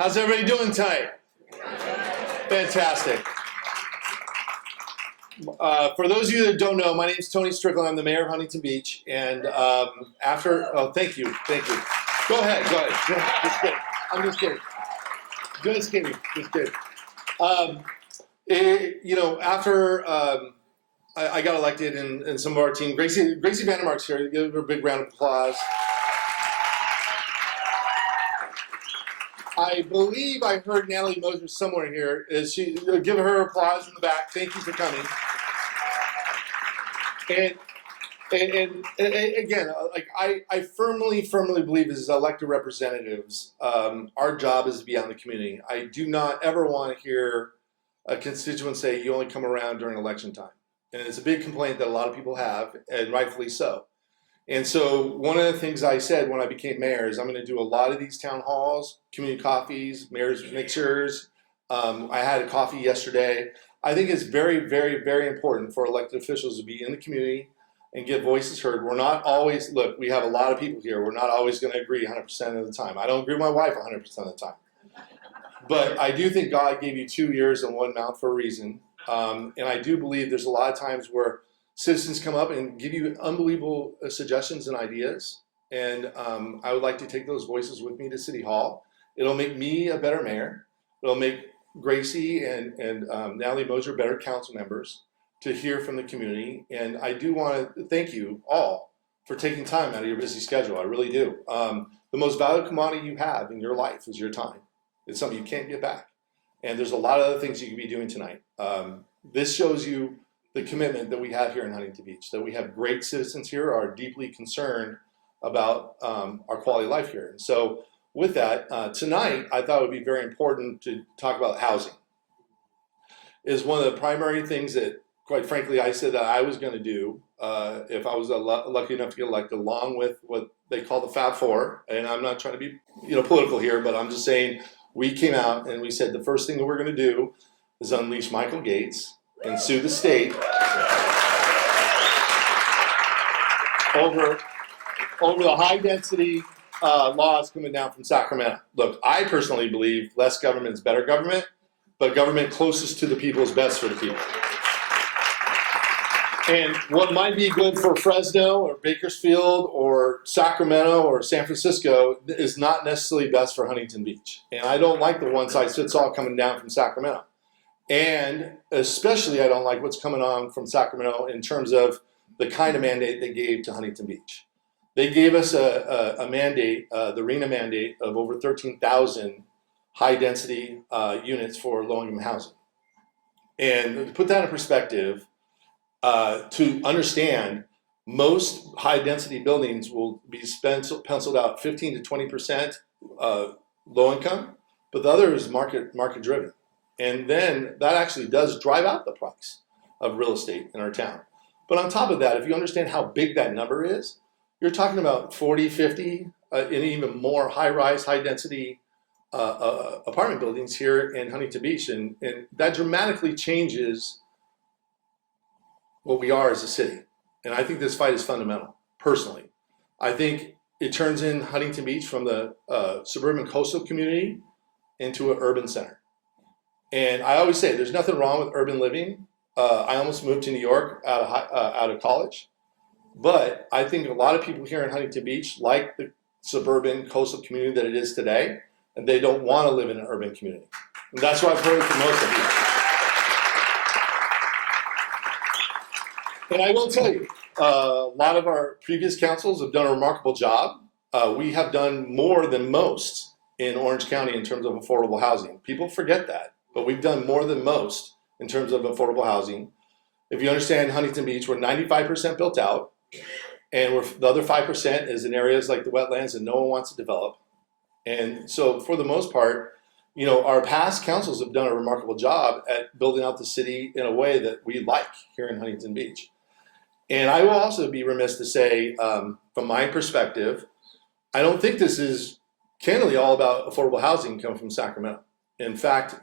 How's everybody doing tonight? Fantastic. For those of you that don't know, my name is Tony Strickland. I'm the mayor of Huntington Beach. And thank you. Go ahead. Just kidding. I'm just kidding. Just kidding. After I got elected and some of our team, Gracie Vandermark's here. Give her a big round of applause. I believe I heard Natalie Moser somewhere here. Give her applause in the back. Thank you for coming. And again, like I firmly believe as elected representatives, our job is to be out in the community. I do not ever want to hear a constituent say you only come around during election time. And it's a big complaint that a lot of people have, and rightfully so. And so one of the things I said when I became mayor is I'm going to do a lot of these town halls, community coffees, mayor's mixers. I had a coffee yesterday. I think it's very, very, very important for elected officials to be in the community and get voices heard. We're not always, look, we have a lot of people here. We're not always going to agree 100% of the time. I don't agree with my wife 100% of the time. But I do think God gave you 2 ears and 1 mouth for a reason. And I do believe there's a lot of times where citizens come up and give you unbelievable suggestions and ideas. And I would like to take those voices with me to City Hall. It'll make me a better mayor. It'll make Gracie and Natalie Moser better council members to hear from the community. And I do want to thank you all for taking time out of your busy schedule. I really do. The most valuable commodity you have in your life is your time. It's something you can't get back. And there's a lot of other things you can be doing tonight. This shows you the commitment that we have here in Huntington Beach, that we have great citizens here who are deeply concerned about our quality of life here. And so with that, tonight, I thought it would be very important to talk about housing. Is one of the primary things that, quite frankly, I said that I was going to do if I was lucky enough to get elected, along with what they call the Fab Four. And I'm not trying to be political here, but I'm just saying we came out and we said the first thing that we're going to do is unleash Michael Gates and sue the state over the high density laws coming down from Sacramento. Look, I personally believe less government is better government, but government closest to the people is best for the people. And what might be good for Fresno or Bakersfield or Sacramento or San Francisco is not necessarily best for Huntington Beach. And I don't like the one-size-fits-all coming down from Sacramento. And especially I don't like what's coming on from Sacramento in terms of the kind of mandate they gave to Huntington Beach. They gave us a mandate, the RENA mandate, of over 13,000 high-density units for low-income housing. And to put that in perspective, to understand, most high-density buildings will be penciled out 15 to 20% low-income, but the other is market-driven. And then that actually does drive out the price of real estate in our town. But on top of that, if you understand how big that number is, you're talking about 40, 50, and even more high-rise, high-density apartment buildings here in Huntington Beach. And that dramatically changes what we are as a city. And I think this fight is fundamental, personally. I think it turns in Huntington Beach from the suburban coastal community into an urban center. And I always say there's nothing wrong with urban living. I almost moved to New York out of college. But I think a lot of people here in Huntington Beach like the suburban coastal community that it is today, and they don't want to live in an urban community. And that's what I've heard from most of you. And I will tell you, a lot of our previous councils have done a remarkable job. We have done more than most in Orange County in terms of affordable housing. People forget that. But we've done more than most in terms of affordable housing. If you understand Huntington Beach, we're 95% built out, and the other 5% is in areas like the wetlands that no one wants to develop. And so for the most part, our past councils have done a remarkable job at building out the city in a way that we like here in Huntington Beach. And I will also be remiss to say, from my perspective, I don't think this is candidly all about affordable housing coming from Sacramento. In fact,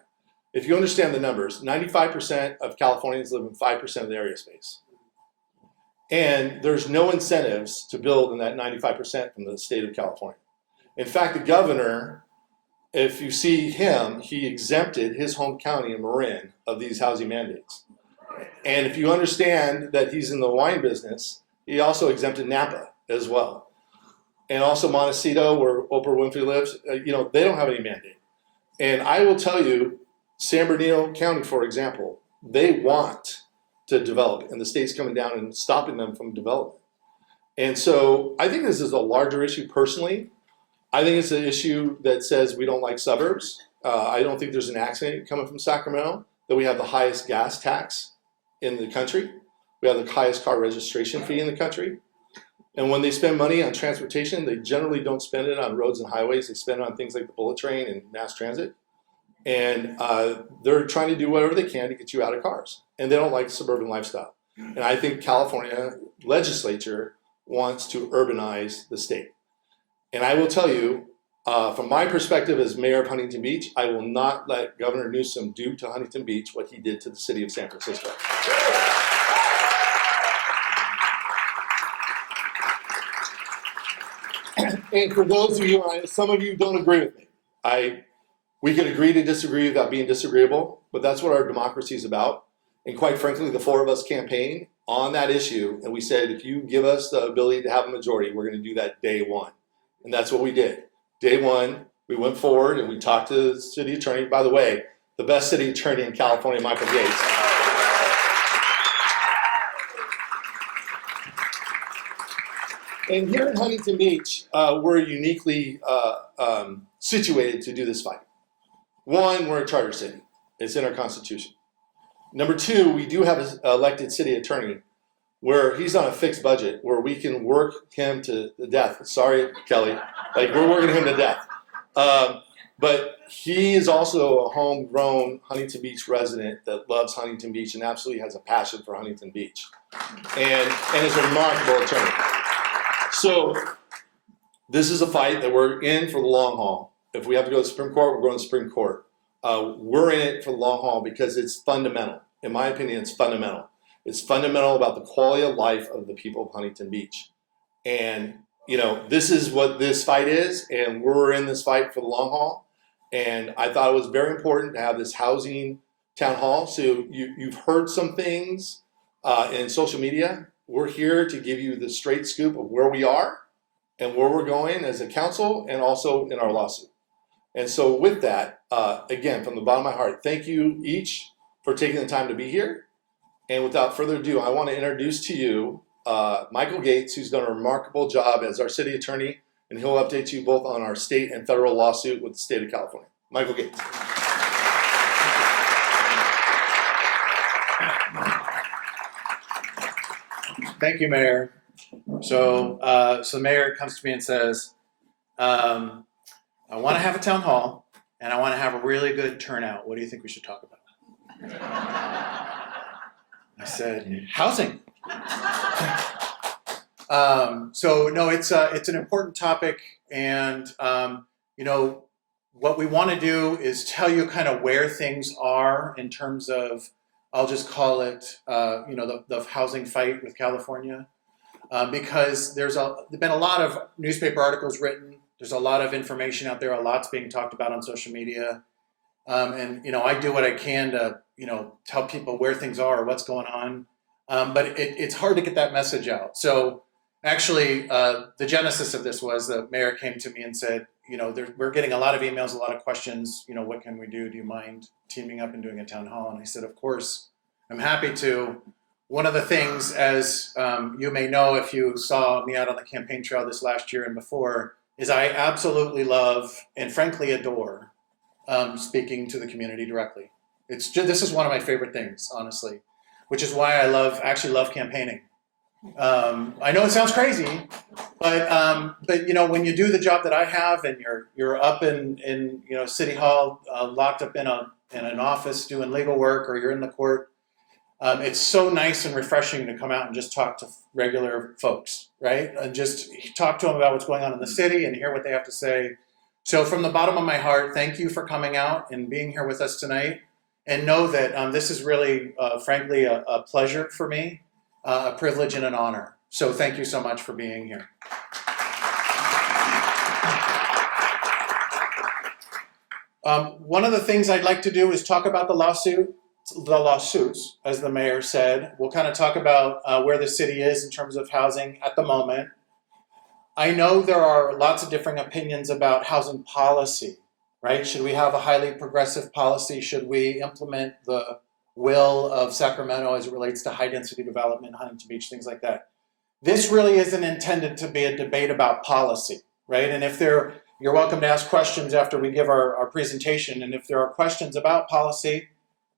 if you understand the numbers, 95% of Californians live in 5% of the area space. And there's no incentives to build in that 95% from the state of California. In fact, the governor if you see him, he exempted his home county in Marin of these housing mandates. And if you understand that he's in the wine business, he also exempted Napa as well. And also Montecito, where Oprah Winfrey lives, they don't have any mandate. And I will tell you, San Bernardino County, for example, they want to develop, and the state's coming down and stopping them from development. And so I think this is a larger issue personally. I think it's an issue that says we don't like suburbs. I don't think there's an accident coming from Sacramento that we have the highest gas tax in the country. We have the highest car registration fee in the country. And when they spend money on transportation, they generally don't spend it on roads and highways. They spend it on things like the bullet train and mass transit. And they're trying to do whatever they can to get you out of cars. And they don't like the suburban lifestyle. And I think California legislature wants to urbanize the state. And I will tell you, from my perspective as mayor of Huntington Beach, I will not let Governor Newsom do to Huntington Beach what he did to the city of San Francisco. And for those of you, some of you don't agree with me. We can agree to disagree without being disagreeable, but that's what our democracy is about. And quite frankly, the four of us campaigned on that issue, and we said, if you give us the ability to have a majority, we're going to do that day one. And that's what we did. Day one, we went forward and we talked to the city attorney. By the way, the best city attorney in California, Michael Gates. And here in Huntington Beach, we're uniquely situated to do this fight. One, we're a charter city. It's in our Constitution. Number two, we do have an elected city attorney where he's on a fixed budget where we can work him to the death. Sorry, Kelly. We're working him to death. But he is also a homegrown Huntington Beach resident that loves Huntington Beach and absolutely has a passion for Huntington Beach. And is a remarkable attorney. So this is a fight that we're in for the long haul. If we have to go to the Supreme Court, we're going to the Supreme Court. We're in it for the long haul because it's fundamental. In my opinion, it's fundamental. It's fundamental about the quality of life of the people of Huntington Beach. And, this is what this fight is, and we're in this fight for the long haul. And I thought it was very important to have this housing town hall. So you've heard some things in social media. We're here to give you the straight scoop of where we are and where we're going as a council and also in our lawsuit. And so with that, again, from the bottom of my heart, thank you each for taking the time to be here. And without further ado, I want to introduce to you Michael Gates, who's done a remarkable job as our city attorney, and he'll update you both on our state and federal lawsuit with the state of California. Michael Gates. Thank you, Mayor. So the mayor comes to me and says, I want to have a town hall, and I want to have a really good turnout. What do you think we should talk about? I said, housing. So no, it's an important topic, and what we want to do is tell you kind of where things are in terms of, I'll just call it, the housing fight with California, because there's been a lot of newspaper articles written. There's a lot of information out there. A lot's being talked about on social media, and I do what I can to tell people where things are, what's going on, but it's hard to get that message out. So actually, the genesis of this was the mayor came to me and said, we're getting a lot of emails, a lot of questions. What can we do? Do you mind teaming up and doing a town hall? And I said, of course, I'm happy to. One of the things, as you may know if you saw me out on the campaign trail this last year and before, is I absolutely love and frankly adore speaking to the community directly. This is one of my favorite things, honestly, which is why I actually love campaigning. I know it sounds crazy, but when you do the job that I have, and you're up in City Hall, locked up in an office doing legal work, or you're in the court, it's so nice and refreshing to come out and just talk to regular folks, right? And just talk to them about what's going on in the city and hear what they have to say. So from the bottom of my heart, thank you for coming out and being here with us tonight. And know that this is really, frankly, a pleasure for me, a privilege and an honor. So thank you so much for being here. One of the things I'd like to do is talk about the lawsuits, as the mayor said. We'll kind of talk about where the city is in terms of housing at the moment. I know there are lots of different opinions about housing policy, right? Should we have a highly progressive policy? Should we implement the will of Sacramento as it relates to high density development, Huntington Beach, things like that? This really isn't intended to be a debate about policy, right? And if you're welcome to ask questions after we give our presentation. And if there are questions about policy,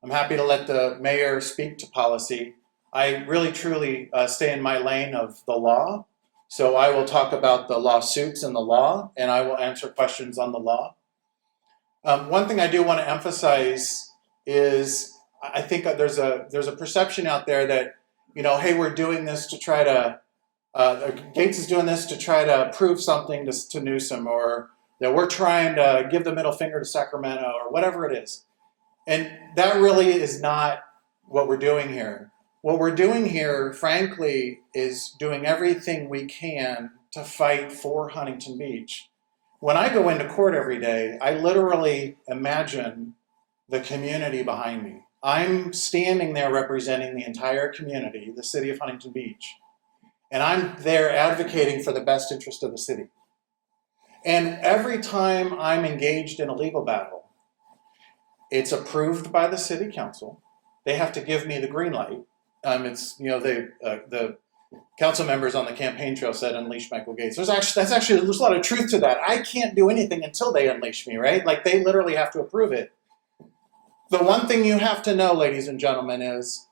I'm happy to let the mayor speak to policy. I really truly stay in my lane of the law. So I will talk about the lawsuits and the law, and I will answer questions on the law. One thing I do want to emphasize is I think that there's a perception out there that, you know, hey, we're doing this to try to, Gates is doing this to try to prove something to Newsom, or that we're trying to give the middle finger to Sacramento, or whatever it is. And that really is not what we're doing here. What we're doing here, frankly, is doing everything we can to fight for Huntington Beach. When I go into court every day, I literally imagine the community behind me. I'm standing there representing the entire community, the city of Huntington Beach, and I'm there advocating for the best interest of the city. And every time I'm engaged in a legal battle, it's approved by the city council. They have to give me the green light. It's, you know, the council members on the campaign trail said unleash Michael Gates. There's a lot of truth to that. I can't do anything until they unleash me, right? Like, they literally have to approve it. The one thing you have to know, ladies and gentlemen, is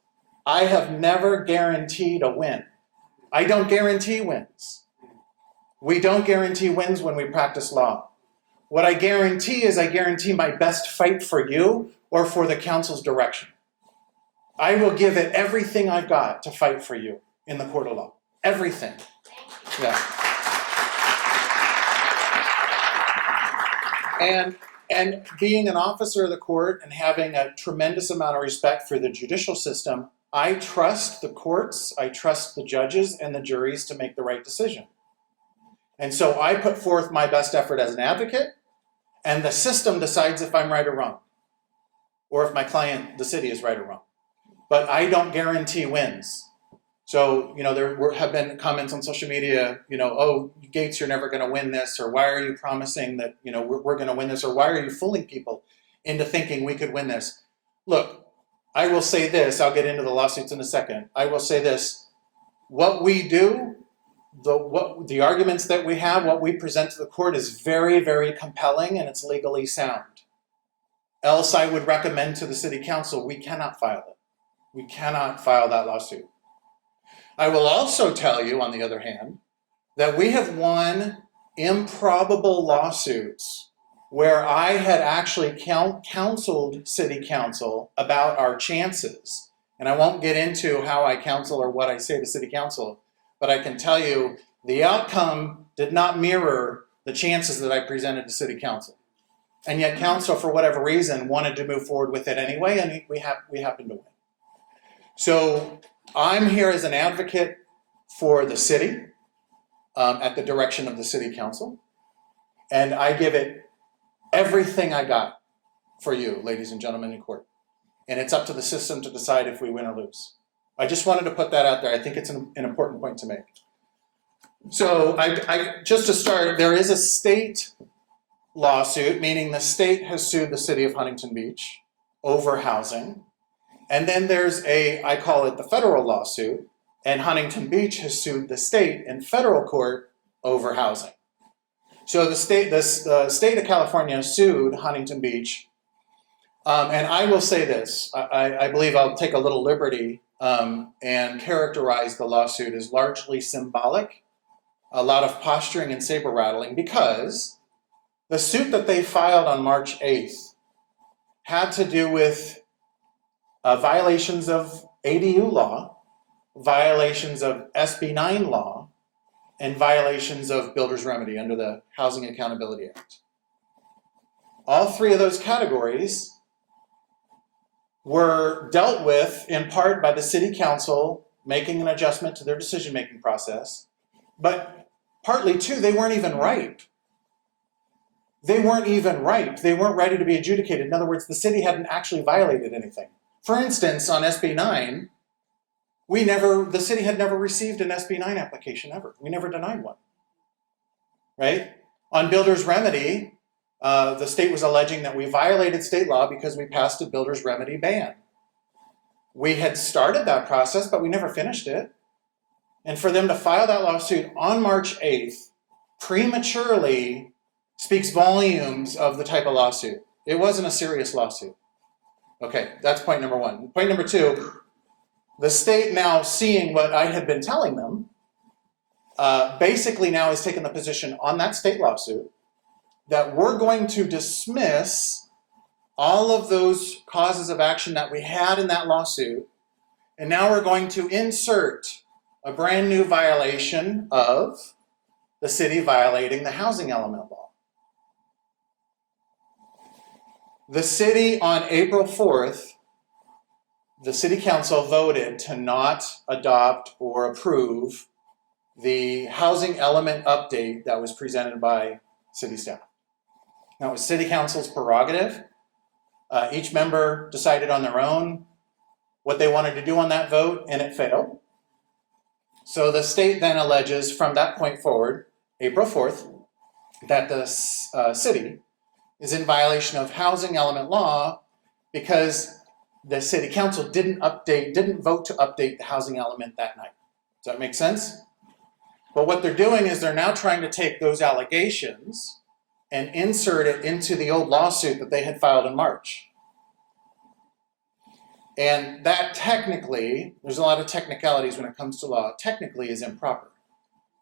I have never guaranteed a win. I don't guarantee wins. We don't guarantee wins when we practice law. What I guarantee is I guarantee my best fight for you or for the council's direction. I will give it everything I've got to fight for you in the court of law. Everything. Yeah. And being an officer of the court and having a tremendous amount of respect for the judicial system, I trust the courts, I trust the judges and the juries to make the right decision. And so I put forth my best effort as an advocate, and the system decides if I'm right or wrong, or if my client, the city, is right or wrong. But I don't guarantee wins. So, you know, there have been comments on social media, you know, oh, Gates, you're never going to win this, or why are you promising that, you know, we're going to win this, or why are you fooling people into thinking we could win this? Look, I will say this, I'll get into the lawsuits in a second. I will say this, what we do, the arguments that we have, what we present to the court is very, very compelling, and it's legally sound. Else I would recommend to the city council, we cannot file it. We cannot file that lawsuit. I will also tell you, on the other hand, that we have won improbable lawsuits where I had actually counseled city council about our chances. And I won't get into how I counsel or what I say to city council, but I can tell you the outcome did not mirror the chances that I presented to city council. And yet council, for whatever reason, wanted to move forward with it anyway, and we happened to win. So I'm here as an advocate for the city at the direction of the city council. And I give it everything I got for you, ladies and gentlemen in court. And it's up to the system to decide if we win or lose. I just wanted to put that out there. I think it's an important point to make. So I just to start, there is a state lawsuit, meaning the state has sued the city of Huntington Beach over housing. And then there's I call it the federal lawsuit, and Huntington Beach has sued the state in federal court over housing. So the state of California sued Huntington Beach, and I will say this, I believe I'll take a little liberty and characterize the lawsuit as largely symbolic, a lot of posturing and saber rattling, because the suit that they filed on March 8th had to do with violations of ADU law, violations of SB 9 law, and violations of builder's remedy under the Housing Accountability Act. All three of those categories were dealt with in part by the city council making an adjustment to their decision-making process, but partly too, they weren't even right. they weren't even ripe. They weren't ready to be adjudicated. In other words, the city hadn't actually violated anything. For instance, on SB 9, the city had never received an SB 9 application ever. We never denied one, right? On builder's remedy, the state was alleging that we violated state law because we passed a builder's remedy ban. We had started that process, but we never finished it. And for them to file that lawsuit on March 8th, prematurely, speaks volumes of the type of lawsuit. It wasn't a serious lawsuit. Okay, that's point number one. Point number two, the state now seeing what I had been telling them, basically now has taken the position on that state lawsuit that we're going to dismiss all of those causes of action that we had in that lawsuit, and now we're going to insert a brand new violation of the city violating the housing element law. The city on April 4th, the city council voted to not adopt or approve the housing element update that was presented by city staff. Now, it was city council's prerogative. Each member decided on their own what they wanted to do on that vote, and it failed. So the state then alleges from that point forward, April 4th, that the city is in violation of housing element law because the city council didn't vote to update the housing element that night. Does that make sense? But what they're doing is they're now trying to take those allegations and insert it into the old lawsuit that they had filed in March. And that technically, there's a lot of technicalities when it comes to law, technically is improper.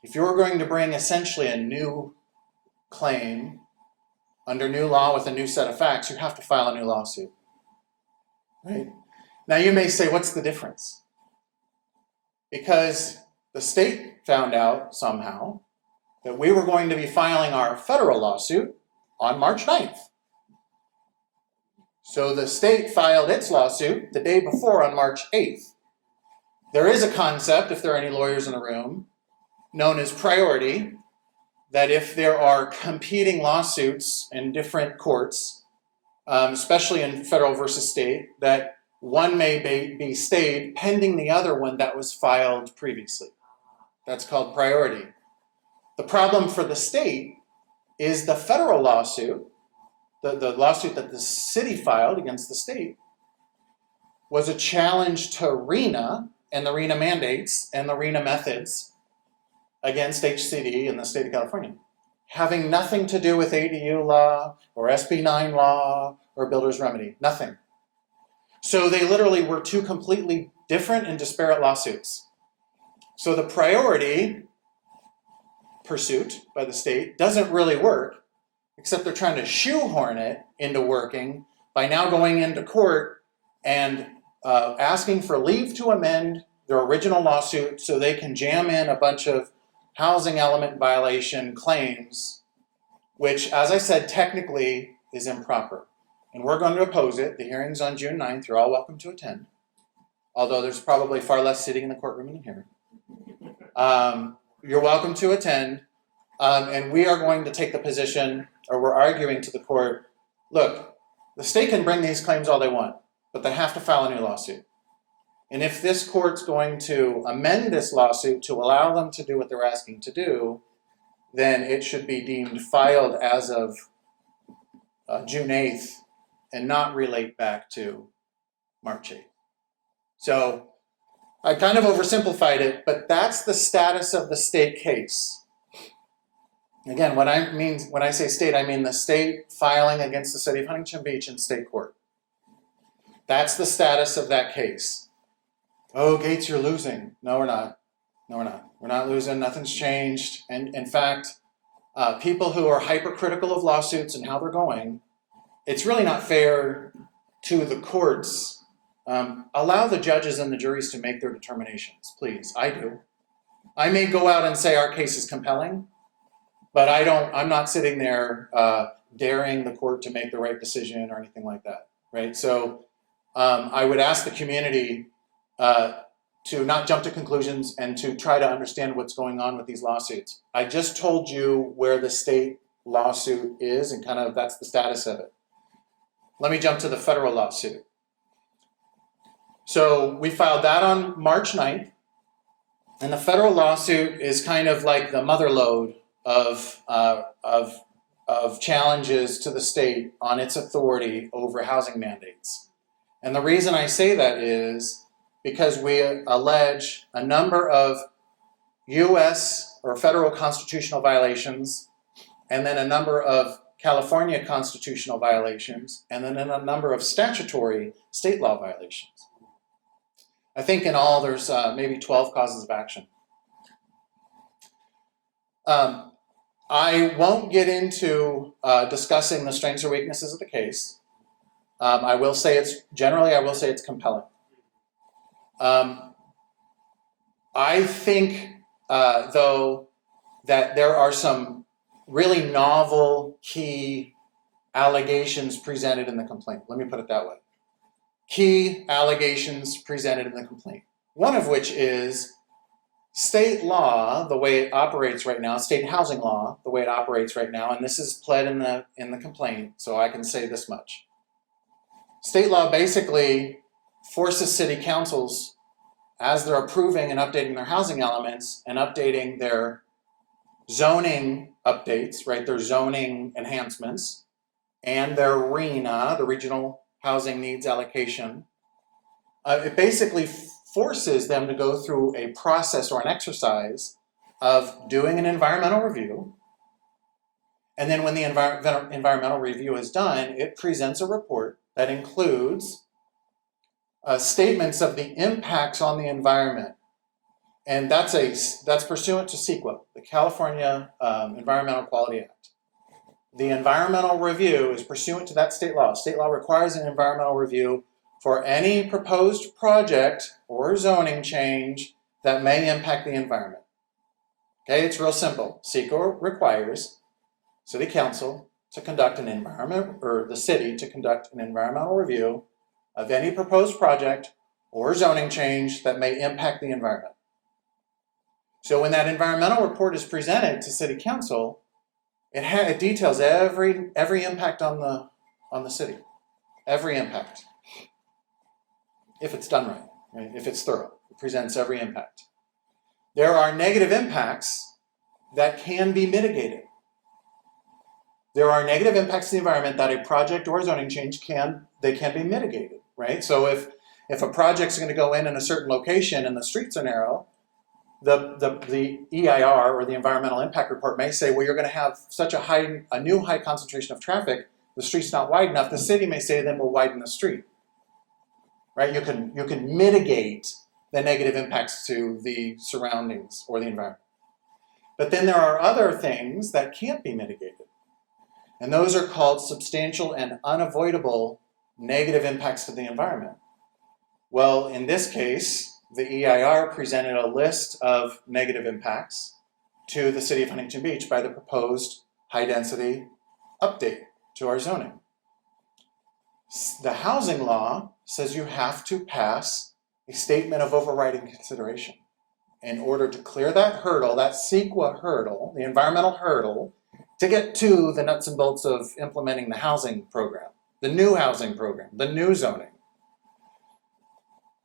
If you're going to bring essentially a new claim under new law with a new set of facts, you have to file a new lawsuit, right? Now you may say, what's the difference? Because the state found out somehow that we were going to be filing our federal lawsuit on March 9th. So the state filed its lawsuit the day before on March 8th. There is a concept, if there are any lawyers in the room, known as priority, that if there are competing lawsuits in different courts, especially in federal versus state, that one may be stayed pending the other one that was filed previously. That's called priority. The problem for the state is the federal lawsuit, the lawsuit that the city filed against the state, was a challenge to RENA and the RENA mandates and the RENA methods against HCD in the state of California, having nothing to do with ADU law or SB 9 law or builder's remedy, nothing. So they literally were two completely different and disparate lawsuits. So the priority pursuit by the state doesn't really work, except they're trying to shoehorn it into working by now going into court and asking for leave to amend their original lawsuit so they can jam in a bunch of housing element violation claims, which, as I said, technically is improper. And we're going to oppose it. The hearing's on June 9th. You're all welcome to attend, although there's probably far less sitting in the courtroom than here. You're welcome to attend, and we are going to take the position, or we're arguing to the court, look, the state can bring these claims all they want, but they have to file a new lawsuit. And if this court's going to amend this lawsuit to allow them to do what they're asking to do, then it should be deemed filed as of June 8th and not relate back to March 8th. So I kind of oversimplified it, but that's the status of the state case. Again, when I say state, I mean the state filing against the city of Huntington Beach in state court. That's the status of that case. Oh, Gates, you're losing. No, we're not. No, we're not. We're not losing. Nothing's changed. And in fact, people who are hypercritical of lawsuits and how they're going, it's really not fair to the courts. Allow the judges and the juries to make their determinations, please. I do. I may go out and say our case is compelling, but I'm not sitting there daring the court to make the right decision or anything like that, right? So I would ask the community to not jump to conclusions and to try to understand what's going on with these lawsuits. I just told you where the state lawsuit is, and kind of that's the status of it. Let me jump to the federal lawsuit. So we filed that on March 9th, and the federal lawsuit is kind of like the mother lode of challenges to the state on its authority over housing mandates. And the reason I say that is because we allege a number of U.S. or federal constitutional violations, and then a number of California constitutional violations, and then a number of statutory state law violations. I think in all there's maybe 12 causes of action. I won't get into discussing the strengths or weaknesses of the case. I will say it's compelling. I think, though, that there are some really novel key allegations presented in the complaint. Let me put it that way. Key allegations presented in the complaint. One of which is state law, the way it operates right now, state housing law, the way it operates right now, and this is pled in the complaint, so I can say this much. State law basically forces city councils, as they're approving and updating their housing elements and updating their zoning updates, right, their zoning enhancements, and their RHNA, the Regional Housing Needs Allocation, it basically forces them to go through a process or an exercise of doing an environmental review. And then when the environmental review is done, it presents a report that includes statements of the impacts on the environment. And that's pursuant to CEQA, the California Environmental Quality Act. The environmental review is pursuant to that state law. State law requires an environmental review for any proposed project or zoning change that may impact the environment. Okay, it's real simple. CEQA requires City Council to conduct an the city to conduct an environmental review of any proposed project or zoning change that may impact the environment. So when that environmental report is presented to City Council, it details every impact on the city, every impact. If it's done right, if it's thorough, it presents every impact. There are negative impacts that can be mitigated. There are negative impacts to the environment that a project or zoning change can be mitigated, right? So if a project's going to go in a certain location and the streets are narrow, the EIR, or the environmental impact report, may say, well, you're going to have such a new high concentration of traffic, the street's not wide enough. The city may say, then we'll widen the street, right? You can mitigate the negative impacts to the surroundings or the environment. But then there are other things that can't be mitigated. And those are called substantial and unavoidable negative impacts to the environment. Well, in this case, the EIR presented a list of negative impacts to the city of Huntington Beach by the proposed high-density update to our zoning. The housing law says you have to pass a statement of overriding consideration in order to clear that hurdle, that CEQA hurdle, the environmental hurdle, to get to the nuts and bolts of implementing the housing program, the new housing program, the new zoning.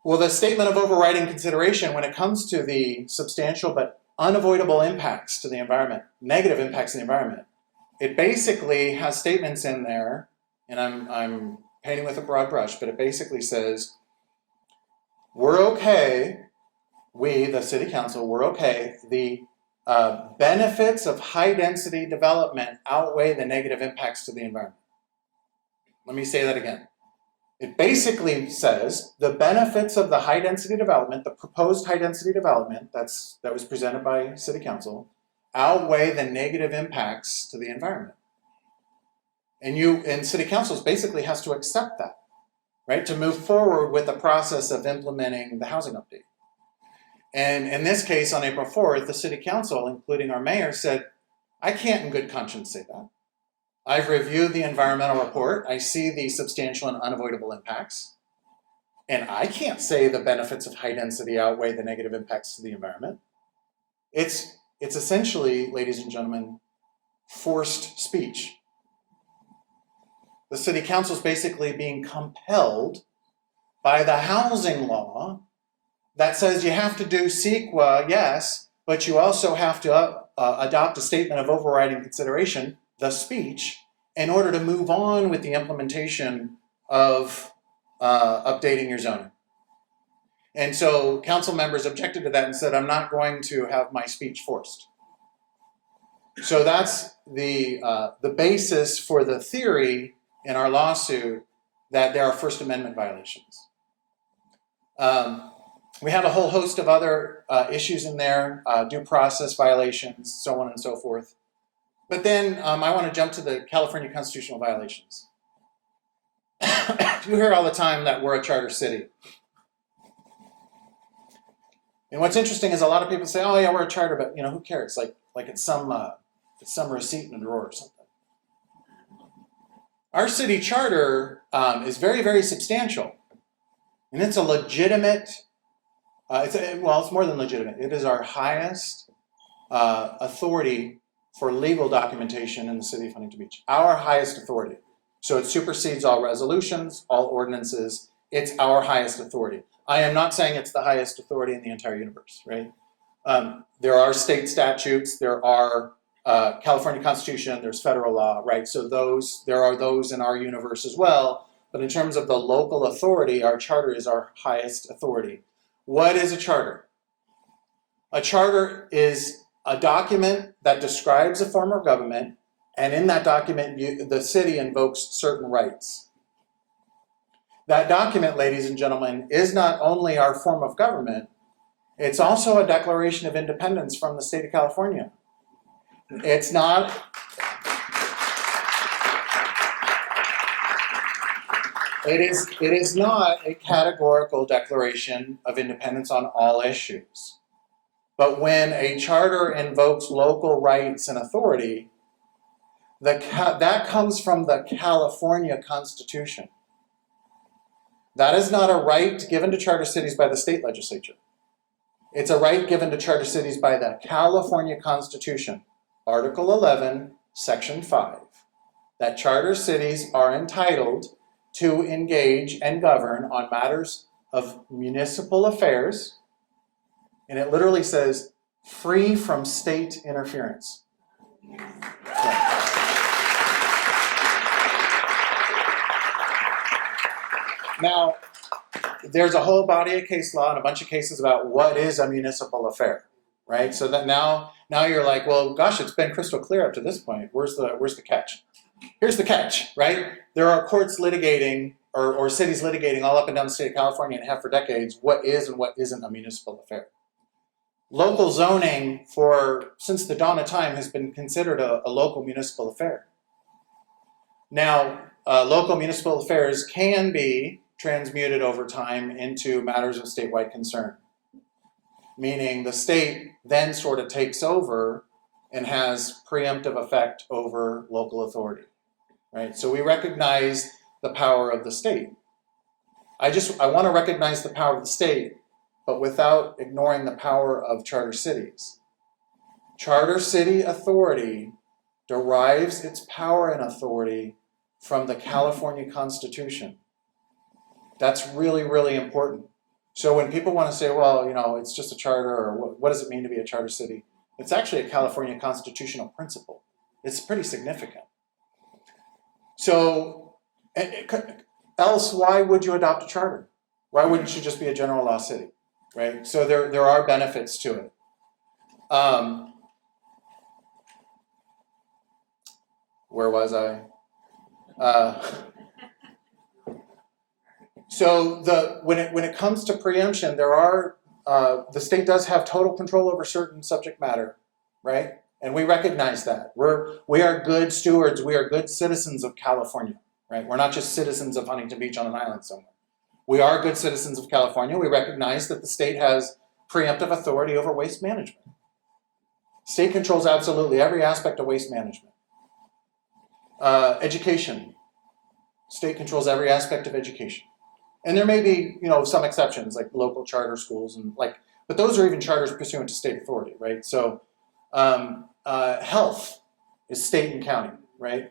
Well, the statement of overriding consideration, when it comes to the substantial but unavoidable impacts to the environment, negative impacts to the environment, it basically has statements in there, and I'm painting with a broad brush, but it basically says, we're okay, we, the city council, we're okay, the benefits of high-density development outweigh the negative impacts to the environment. Let me say that again. It basically says the benefits of the high-density development, the proposed high-density development that was presented by City Council, outweigh the negative impacts to the environment. And City Council basically has to accept that, right, to move forward with the process of implementing the housing update. And in this case, on April 4th, the City Council, including our mayor, said, I can't in good conscience say that. I've reviewed the environmental report. I see the substantial and unavoidable impacts. And I can't say the benefits of high density outweigh the negative impacts to the environment. It's essentially, ladies and gentlemen, forced speech. The city council is basically being compelled by the housing law that says you have to do CEQA, yes, but you also have to adopt a statement of overriding consideration, the speech, in order to move on with the implementation of updating your zoning. And so council members objected to that and said, I'm not going to have my speech forced. So that's the basis for the theory in our lawsuit that there are First Amendment violations. We have a whole host of other issues in there, due process violations, so on and so forth. But then I want to jump to the California constitutional violations. You hear all the time that we're a charter city. And what's interesting is a lot of people say, oh yeah, we're a charter, but who cares? Like it's some receipt in a drawer or something. Our city charter is very, very substantial. And it's a legitimate, it's more than legitimate. It is our highest authority for legal documentation in the city of Huntington Beach. Our highest authority. So it supersedes all resolutions, all ordinances. It's our highest authority. I am not saying it's the highest authority in the entire universe, right? There are state statutes, there are California Constitution, there's federal law, right? So there are those in our universe as well. But in terms of the local authority, our charter is our highest authority. What is a charter? A charter is a document that describes a form of government, and in that document, the city invokes certain rights. That document, ladies and gentlemen, is not only our form of government, it's also a declaration of independence from the state of California. It's not... It is not a categorical declaration of independence on all issues. But when a charter invokes local rights and authority, that comes from the California Constitution. That is not a right given to charter cities by the state legislature. It's a right given to charter cities by the California Constitution, Article 11, Section 5, that charter cities are entitled to engage and govern on matters of municipal affairs, and it literally says, free from state interference. Yeah. Now, there's a whole body of case law and a bunch of cases about what is a municipal affair, right? So that now you're like, well, gosh, it's been crystal clear up to this point. Where's the catch? Here's the catch, right? There are courts litigating or cities litigating all up and down the state of California and have for decades what is and what isn't a municipal affair. Local zoning since the dawn of time has been considered a local municipal affair. Now, local municipal affairs can be transmuted over time into matters of statewide concern, meaning the state then sort of takes over and has preemptive effect over local authority, right? So we recognize the power of the state. I want to recognize the power of the state, but without ignoring the power of charter cities. Charter city authority derives its power and authority from the California Constitution. That's really, really important. So when people want to say, well, it's just a charter, or what does it mean to be a charter city? It's actually a California constitutional principle. It's pretty significant. So else, why would you adopt a charter? Why wouldn't you just be a general law city, right? So there are benefits to it. Where was I? So when it comes to preemption, the state does have total control over certain subject matter, right? And we recognize that. We are good stewards. We are good citizens of California, right? We're not just citizens of Huntington Beach on an island somewhere. We are good citizens of California. We recognize that the state has preemptive authority over waste management. State controls absolutely every aspect of waste management. Education. State controls every aspect of education. And there may be, some exceptions, like local charter schools, but those are even charters pursuant to state authority, right? So health is state and county, right?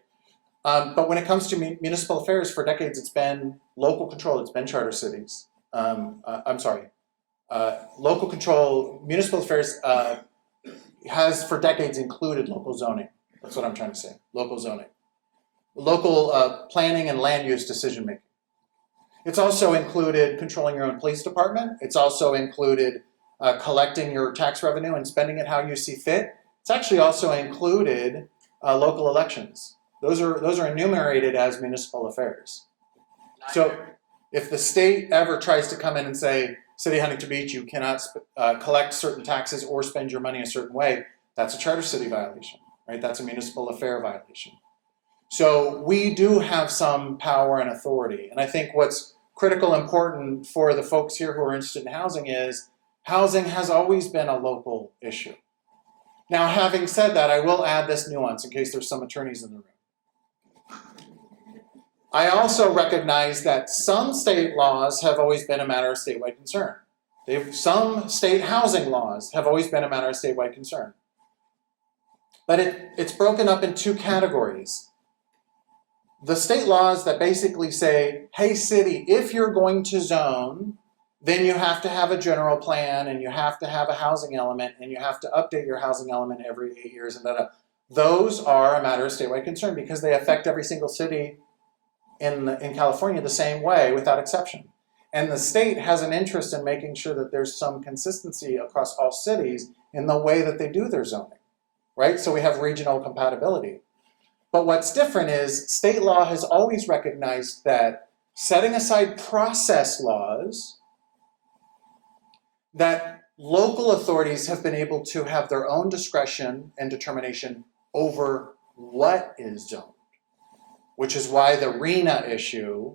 But when it comes to municipal affairs, for decades it's been local control, it's been charter cities. Local control, municipal affairs has for decades included local zoning. That's what I'm trying to say, local zoning. Local planning and land use decision making. It's also included controlling your own police department. It's also included collecting your tax revenue and spending it how you see fit. It's actually also included local elections. Those are enumerated as municipal affairs. So if the state ever tries to come in and say, City of Huntington Beach, you cannot collect certain taxes or spend your money a certain way, that's a charter city violation, right? That's a municipal affair violation. So we do have some power and authority. And I think what's critical important for the folks here who are interested in housing is housing has always been a local issue. Now, having said that, I will add this nuance in case there's some attorneys in the room. I also recognize that some state laws have always been a matter of statewide concern. Some state housing laws have always been a matter of statewide concern. But it's broken up in two categories. The state laws that basically say, hey city, if you're going to zone, then you have to have a general plan and you have to have a housing element and you have to update your housing element every 8 years and da-da. Those are a matter of statewide concern because they affect every single city in California the same way without exception. And the state has an interest in making sure that there's some consistency across all cities in the way that they do their zoning, right? So we have regional compatibility. But what's different is state law has always recognized that setting aside process laws, that local authorities have been able to have their own discretion and determination over what is zoned, which is why the RENA issue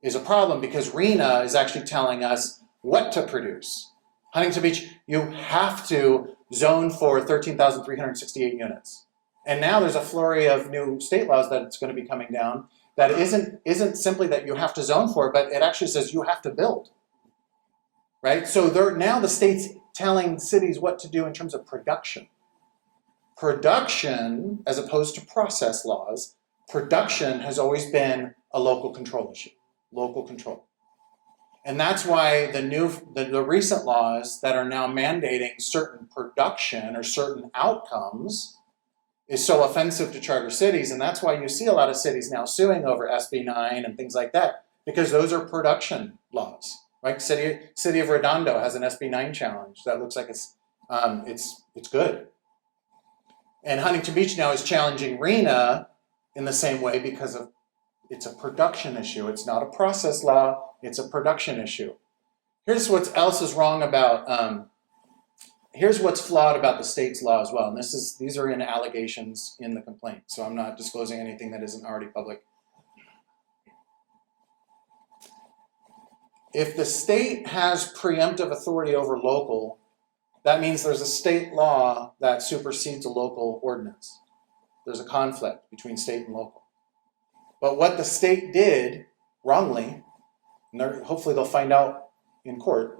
is a problem because RENA is actually telling us what to produce. Huntington Beach, you have to zone for 13,368 units. And now there's a flurry of new state laws that it's going to be coming down that isn't simply that you have to zone for, but it actually says you have to build, right? So now the state's telling cities what to do in terms of production. Production, as opposed to process laws, production has always been a local control issue, local control. And that's why the recent laws that are now mandating certain production or certain outcomes is so offensive to charter cities, and that's why you see a lot of cities now suing over SB 9 and things like that, because those are production laws, right? City of Redondo has an SB 9 challenge that looks like it's good. And Huntington Beach now is challenging RENA in the same way because it's a production issue. It's not a process law, it's a production issue. Here's what else is wrong about here's what's flawed about the state's law as well. And these are in allegations in the complaint, so I'm not disclosing anything that isn't already public. If the state has preemptive authority over local, that means there's a state law that supersedes a local ordinance. There's a conflict between state and local. But what the state did wrongly, and hopefully they'll find out in court,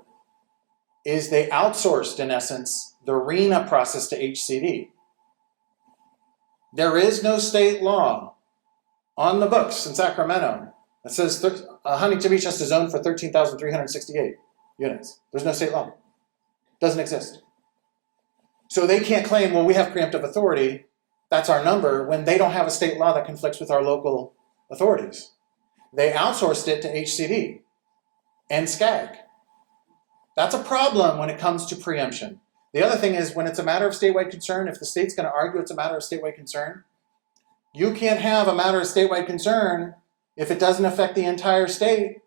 is they outsourced, in essence, the RENA process to HCD. There is no state law on the books in Sacramento that says Huntington Beach has to zone for 13,368 units. There's no state law. Doesn't exist. So they can't claim, well, we have preemptive authority, that's our number, when they don't have a state law that conflicts with our local authorities. They outsourced it to HCD and SCAG. That's a problem when it comes to preemption. The other thing is when it's a matter of statewide concern, if the state's going to argue it's a matter of statewide concern, you can't have a matter of statewide concern if it doesn't affect the entire state.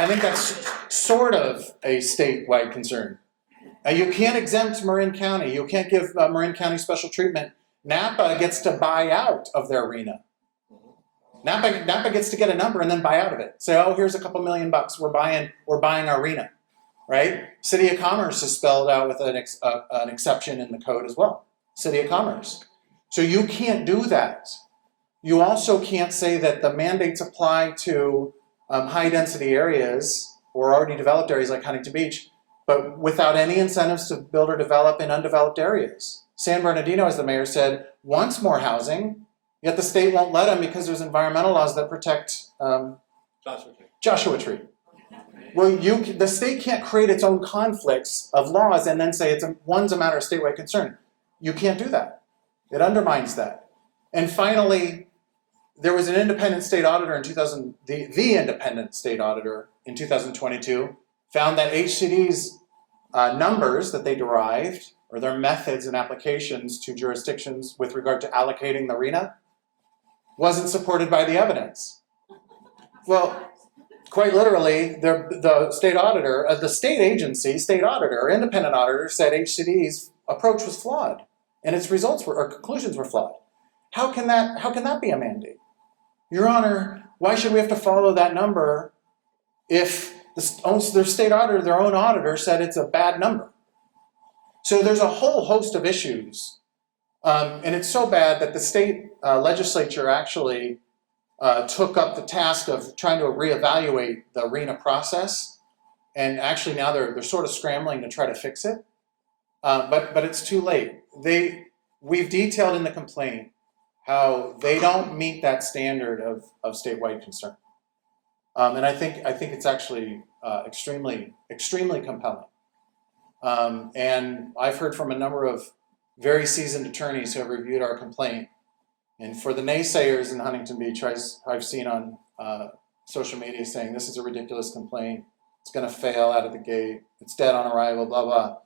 I think that's sort of a statewide concern. You can't exempt Marin County. You can't give Marin County special treatment. Napa gets to buy out of their RENA. Napa gets to get a number and then buy out of it. Say, oh, here's a couple $1 million. We're buying our RENA, right? City of Commerce is spelled out with an exception in the code as well. City of Commerce. So you can't do that. You also can't say that the mandates apply to high density areas or already developed areas like Huntington Beach, but without any incentives to build or develop in undeveloped areas. San Bernardino, as the mayor said, wants more housing, yet the state won't let them because there's environmental laws that protect Joshua Tree. Well, the state can't create its own conflicts of laws and then say one's a matter of statewide concern. You can't do that. It undermines that. And finally, there was an independent state auditor in the independent state auditor in 2022 found that HCD's numbers that they derived, or their methods and applications to jurisdictions with regard to allocating the RENA, wasn't supported by the evidence. Well, quite literally, the state auditor, the state agency, state auditor, independent auditor said HCD's approach was flawed and its results or conclusions were flawed. How can that be a mandate? Your Honor, why should we have to follow that number if their state auditor, their own auditor, said it's a bad number? So there's a whole host of issues. And it's so bad that the state legislature actually took up the task of trying to reevaluate the RENA process. And actually now they're sort of scrambling to try to fix it. But it's too late. We've detailed in the complaint how they don't meet that standard of statewide concern. And I think it's actually extremely compelling. And I've heard from a number of very seasoned attorneys who have reviewed our complaint. And for the naysayers in Huntington Beach, I've seen on social media saying this is a ridiculous complaint, it's going to fail out of the gate, it's dead on arrival, blah, blah.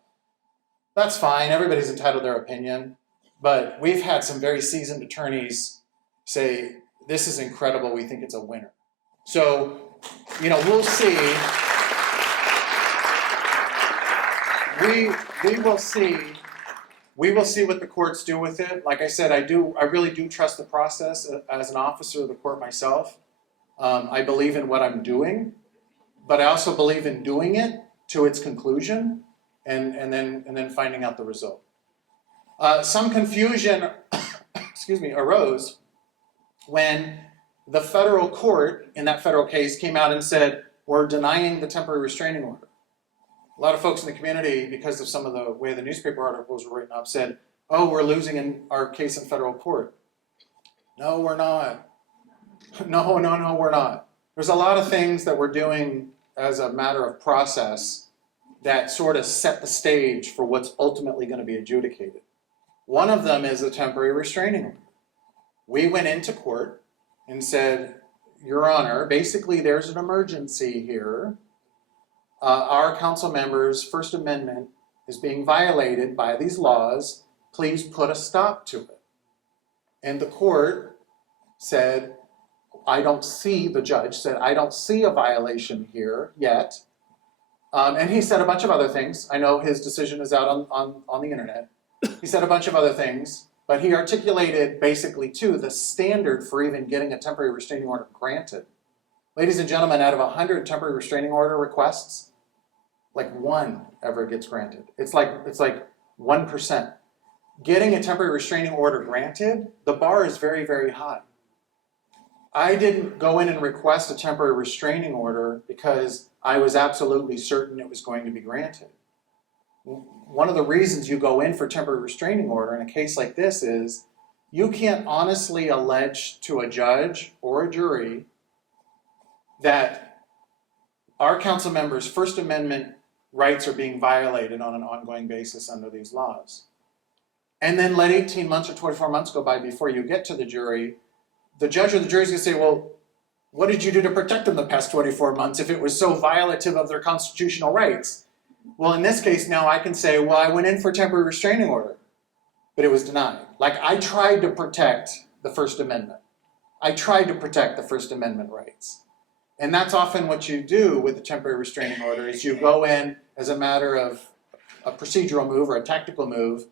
That's fine, everybody's entitled to their opinion. But we've had some very seasoned attorneys say, this is incredible, we think it's a winner. So, we'll see. We will see. We will see what the courts do with it. Like I said, I really do trust the process as an officer of the court myself. I believe in what I'm doing, but I also believe in doing it to its conclusion and then finding out the result. Some confusion, arose when the federal court in that federal case came out and said, we're denying the temporary restraining order. A lot of folks in the community, because of some of the way the newspaper articles were written up, said, oh, we're losing in our case in federal court. No, we're not. No, we're not. There's a lot of things that we're doing as a matter of process that sort of set the stage for what's ultimately going to be adjudicated. One of them is a temporary restraining order. We went into court and said, Your Honor, basically there's an emergency here. Our council members' First Amendment is being violated by these laws. Please put a stop to it. And the court said, the judge said, I don't see a violation here yet. And he said a bunch of other things. I know his decision is out on the internet. He said a bunch of other things, but he articulated basically the standard for even getting a temporary restraining order granted. Ladies and gentlemen, out of 100 temporary restraining order requests, like one ever gets granted. It's like 1%. Getting a temporary restraining order granted, the bar is very, very high. I didn't go in and request a temporary restraining order because I was absolutely certain it was going to be granted. One of the reasons you go in for temporary restraining order in a case like this is you can't honestly allege to a judge or a jury that our council members' First Amendment rights are being violated on an ongoing basis under these laws. And then let 18 months or 24 months go by before you get to the jury. The judge or the jury is going to say, well, what did you do to protect them the past 24 months if it was so violative of their constitutional rights? Well, in this case now I can say, well, I went in for a temporary restraining order, but it was denied. Like I tried to protect the First Amendment. I tried to protect the First Amendment rights. And that's often what you do with the temporary restraining order is you go in as a matter of a procedural move or a tactical move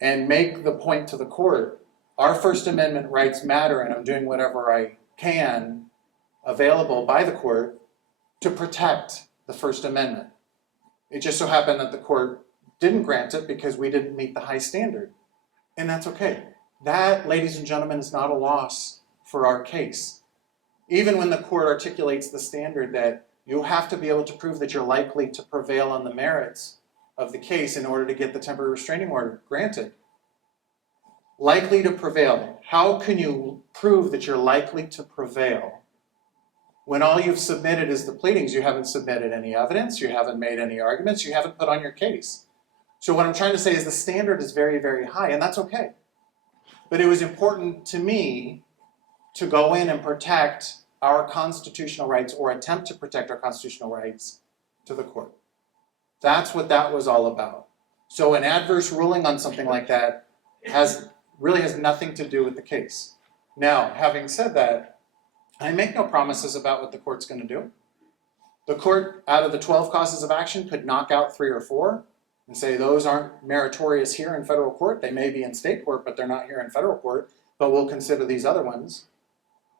and make the point to the court, our First Amendment rights matter and I'm doing whatever I can available by the court to protect the First Amendment. It just so happened that the court didn't grant it because we didn't meet the high standard. And that's okay. That, ladies and gentlemen, is not a loss for our case. Even when the court articulates the standard that you have to be able to prove that you're likely to prevail on the merits of the case in order to get the temporary restraining order granted. Likely to prevail. How can you prove that you're likely to prevail when all you've submitted is the pleadings? You haven't submitted any evidence, you haven't made any arguments, you haven't put on your case. So what I'm trying to say is the standard is very, very high, and that's okay. But it was important to me to go in and protect our constitutional rights, or attempt to protect our constitutional rights, to the court. That's what that was all about. So an adverse ruling on something like that really has nothing to do with the case. Now, having said that, I make no promises about what the court's going to do. The court, out of the 12 causes of action, could knock out 3 or 4 and say those aren't meritorious here in federal court. They may be in state court, but they're not here in federal court, but we'll consider these other ones.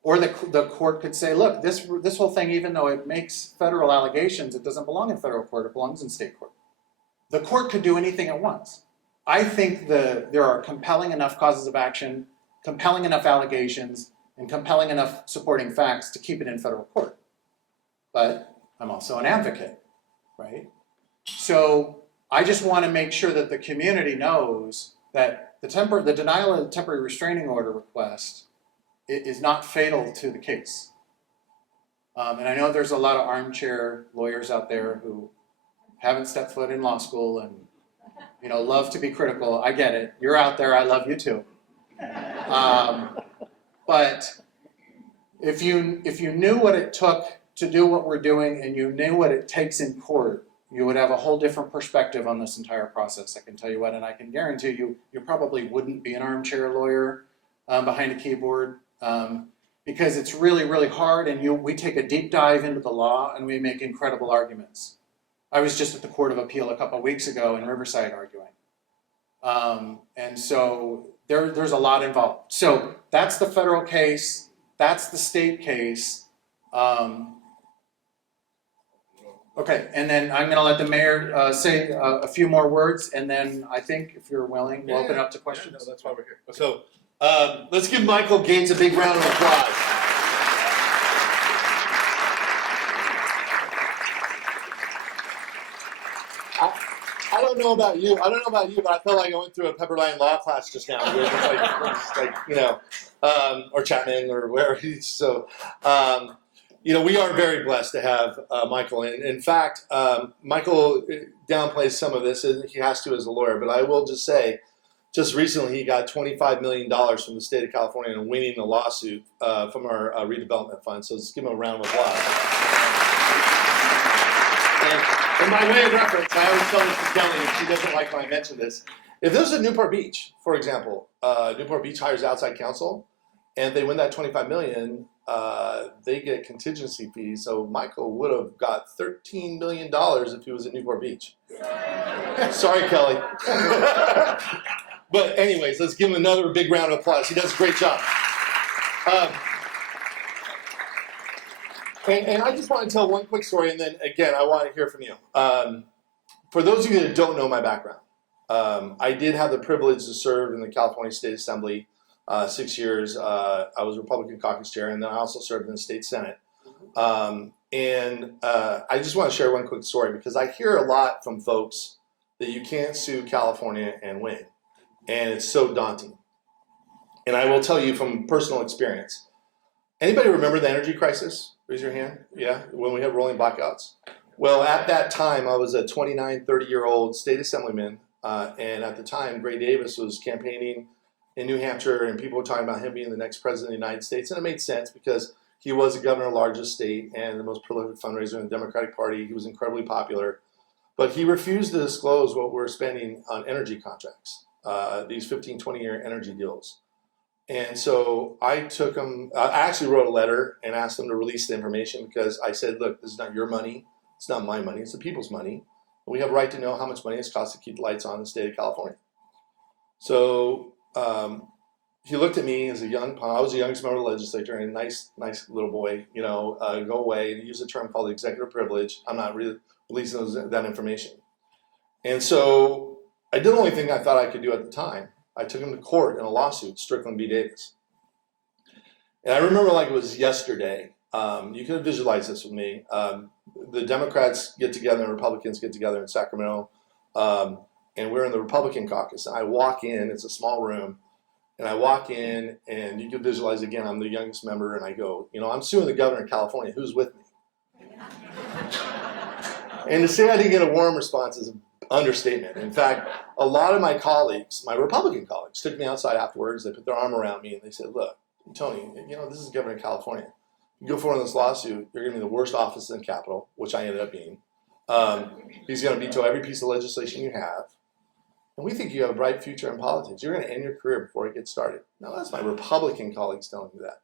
Or the court could say, look, this whole thing, even though it makes federal allegations, it doesn't belong in federal court, it belongs in state court. The court could do anything it wants. I think there are compelling enough causes of action, compelling enough allegations, and compelling enough supporting facts to keep it in federal court. But I'm also an advocate, right? So I just want to make sure that the community knows that the denial of the temporary restraining order request is not fatal to the case. And I know there's a lot of armchair lawyers out there who haven't stepped foot in law school and love to be critical. I get it. You're out there. I love you too. But if you knew what it took to do what we're doing, and you knew what it takes in court, you would have a whole different perspective on this entire process. I can tell you what, and I can guarantee you probably wouldn't be an armchair lawyer behind a keyboard. Because it's really, really hard, and we take a deep dive into the law and we make incredible arguments. I was just at the Court of Appeal a couple of weeks ago in Riverside arguing. And so there's a lot involved. So that's the federal case, that's the state case. Okay, and then I'm going to let the mayor say a few more words, and then I think, if you're willing, we'll open it up to questions. Yeah, no, that's why we're here. So let's give Michael Gates a big round of applause. I don't know about you, but I felt like I went through a Pepperdine law class just now. It was like or Chapman or wherever. So, we are very blessed to have Michael. And in fact, Michael downplays some of this, and he has to as a lawyer. But I will just say, just recently, he got $25 million from the state of California and winning the lawsuit from our redevelopment fund. So let's give him a round of applause. And by way of reference, I always tell this to Kelly, if she doesn't like when I mention this. If this is at Newport Beach, for example, Newport Beach hires outside counsel, and they win that $25 million, they get contingency fees. So Michael would have got $13 million if he was at Newport Beach. Sorry, Kelly. But anyways, let's give him another big round of applause. He does a great job. And I just want to tell one quick story, and then again, I want to hear from you. For those of you that don't know my background, I did have the privilege to serve in the California State Assembly 6 years. I was Republican caucus chair, and then I also served in the state Senate. And I just want to share one quick story, because I hear a lot from folks that you can't sue California and win. And it's so daunting. And I will tell you from personal experience. Anybody remember the energy crisis? Raise your hand. Yeah, when we had rolling blackouts. Well, at that time, I was a 29, 30-year-old state assemblyman. And at the time, Gray Davis was campaigning in New Hampshire, and people were talking about him being the next president of the United States. And it made sense, because he was the governor of the largest state and the most prolific fundraiser in the Democratic Party. He was incredibly popular. But he refused to disclose what we're spending on energy contracts, these 15, 20-year energy deals. And so I took him, I actually wrote a letter and asked him to release the information, because I said, look, this is not your money. It's not my money. It's the people's money. We have a right to know how much money it's cost to keep the lights on in the state of California. So he looked at me as I was the youngest member of the legislature, and a nice little boy, go away, and use a term called executive privilege. I'm not really releasing that information. And so I did the only thing I thought I could do at the time. I took him to court in a lawsuit, Strickland v. Davis. And I remember like it was yesterday. You can visualize this with me. the Democrats get together and Republicans get together in Sacramento, and we're in the Republican caucus. And I walk in, it's a small room, and I walk in, and you can visualize again, I'm the youngest member, and I go, I'm suing the governor of California. Who's with me? And to say I didn't get a warm response is an understatement. In fact, a lot of my colleagues, my Republican colleagues, took me outside afterwards. They put their arm around me and they said, look, Tony, this is the governor of California. You go forward on this lawsuit, you're going to be the worst office in the Capitol, which I ended up being. He's going to veto every piece of legislation you have. And we think you have a bright future in politics. You're going to end your career before it gets started. Now, that's my Republican colleagues telling me that.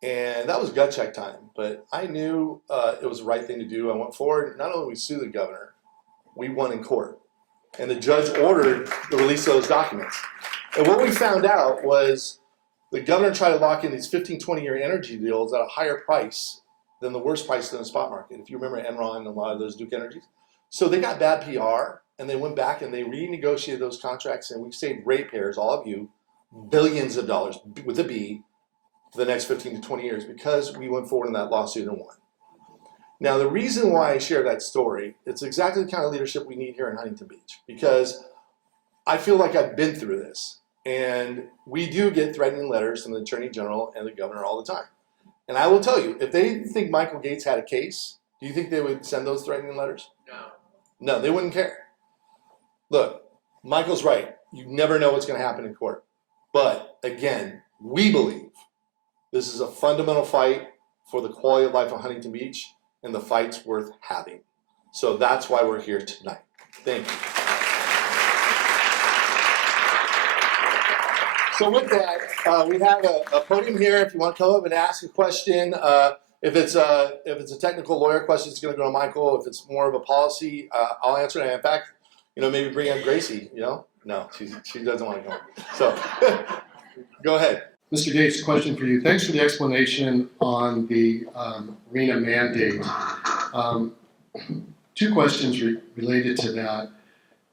And that was gut check time, but I knew it was the right thing to do. I went forward. Not only did we sue the governor, we won in court. And the judge ordered the release of those documents. And what we found out was the governor tried to lock in these 15, 20-year energy deals at a higher price than the worst price in the spot market. If you remember Enron and a lot of those Duke Energies. So they got bad PR, and they went back and they renegotiated those contracts, and we saved ratepayers, all of you, billions of dollars with a B, for the next 15 to 20 years because we went forward in that lawsuit and won. Now, the reason why I share that story, it's exactly the kind of leadership we need here in Huntington Beach, because I feel like I've been through this. And we do get threatening letters from the Attorney General and the governor all the time. And I will tell you, if they think Michael Gates had a case, do you think they would send those threatening letters? No. No, they wouldn't care. Look, Michael's right. You never know what's going to happen in court. But again, we believe this is a fundamental fight for the quality of life on Huntington Beach, and the fight's worth having. So that's why we're here tonight. Thank you. So with that, we have a podium here. If you want to come up and ask a question, if it's a technical lawyer question, it's going to go to Michael. If it's more of a policy, I'll answer it. In fact, maybe bring up Gracie. No, she doesn't want to come. So go ahead. Mr. Gates, question for you. Thanks for the explanation on the arena mandate. Two questions related to that.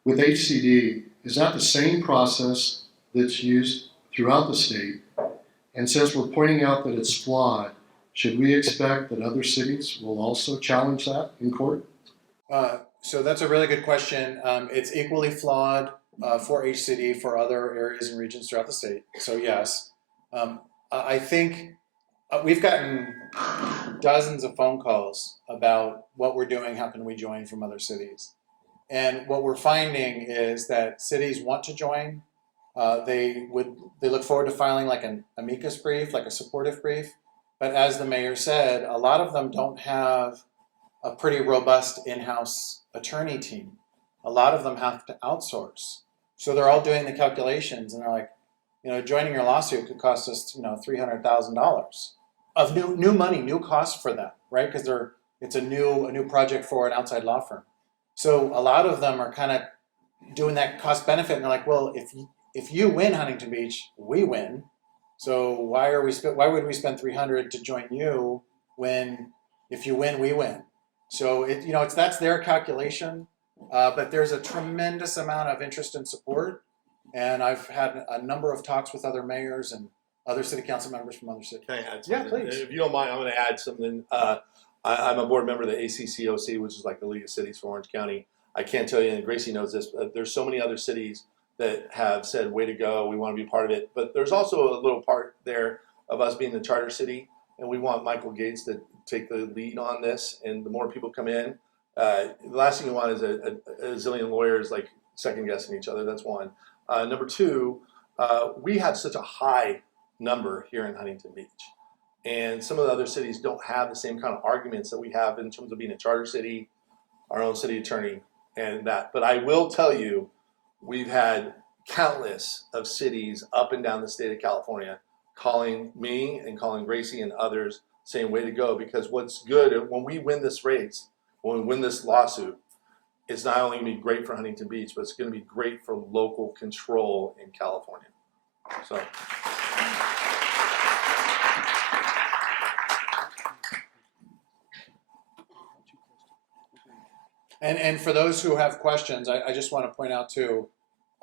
With HCD, is that the same process that's used throughout the state? And since we're pointing out that it's flawed, should we expect that other cities will also challenge that in court? So that's a really good question. It's equally flawed for HCD for other areas and regions throughout the state. So yes. I think we've gotten dozens of phone calls about what we're doing, how can we join from other cities. And what we're finding is that cities want to join. They look forward to filing like an amicus brief, like a supportive brief. But as the mayor said, a lot of them don't have a pretty robust in-house attorney team. A lot of them have to outsource. So they're all doing the calculations and they're like, joining your lawsuit could cost us, $300,000 of new money, new cost for them, right? Because it's a new project for an outside law firm. So a lot of them are kind of doing that cost benefit, and they're like, well, if you win Huntington Beach, we win. So why would we spend $300 to join you when if you win, we win? So that's their calculation, but there's a tremendous amount of interest and support. And I've had a number of talks with other mayors and other city council members from other cities. Can I add something? Yeah, please. If you don't mind, I'm going to add something. I'm a board member of the ACCOC, which is like the League of Cities for Orange County. I can't tell you, and Gracie knows this, but there's so many other cities that have said, way to go, we want to be part of it. But there's also a little part there of us being the charter city, and we want Michael Gates to take the lead on this. And the more people come in, the last thing you want is a zillion lawyers like second guessing each other. That's one. Number two, we have such a high number here in Huntington Beach. And some of the other cities don't have the same kind of arguments that we have in terms of being a charter city, our own city attorney, and that. But I will tell you, we've had countless of cities up and down the state of California calling me and calling Gracie and others saying, way to go, because what's good, when we win this race, when we win this lawsuit, it's not only going to be great for Huntington Beach, but it's going to be great for local control in California. So. And for those who have questions, I just want to point out too,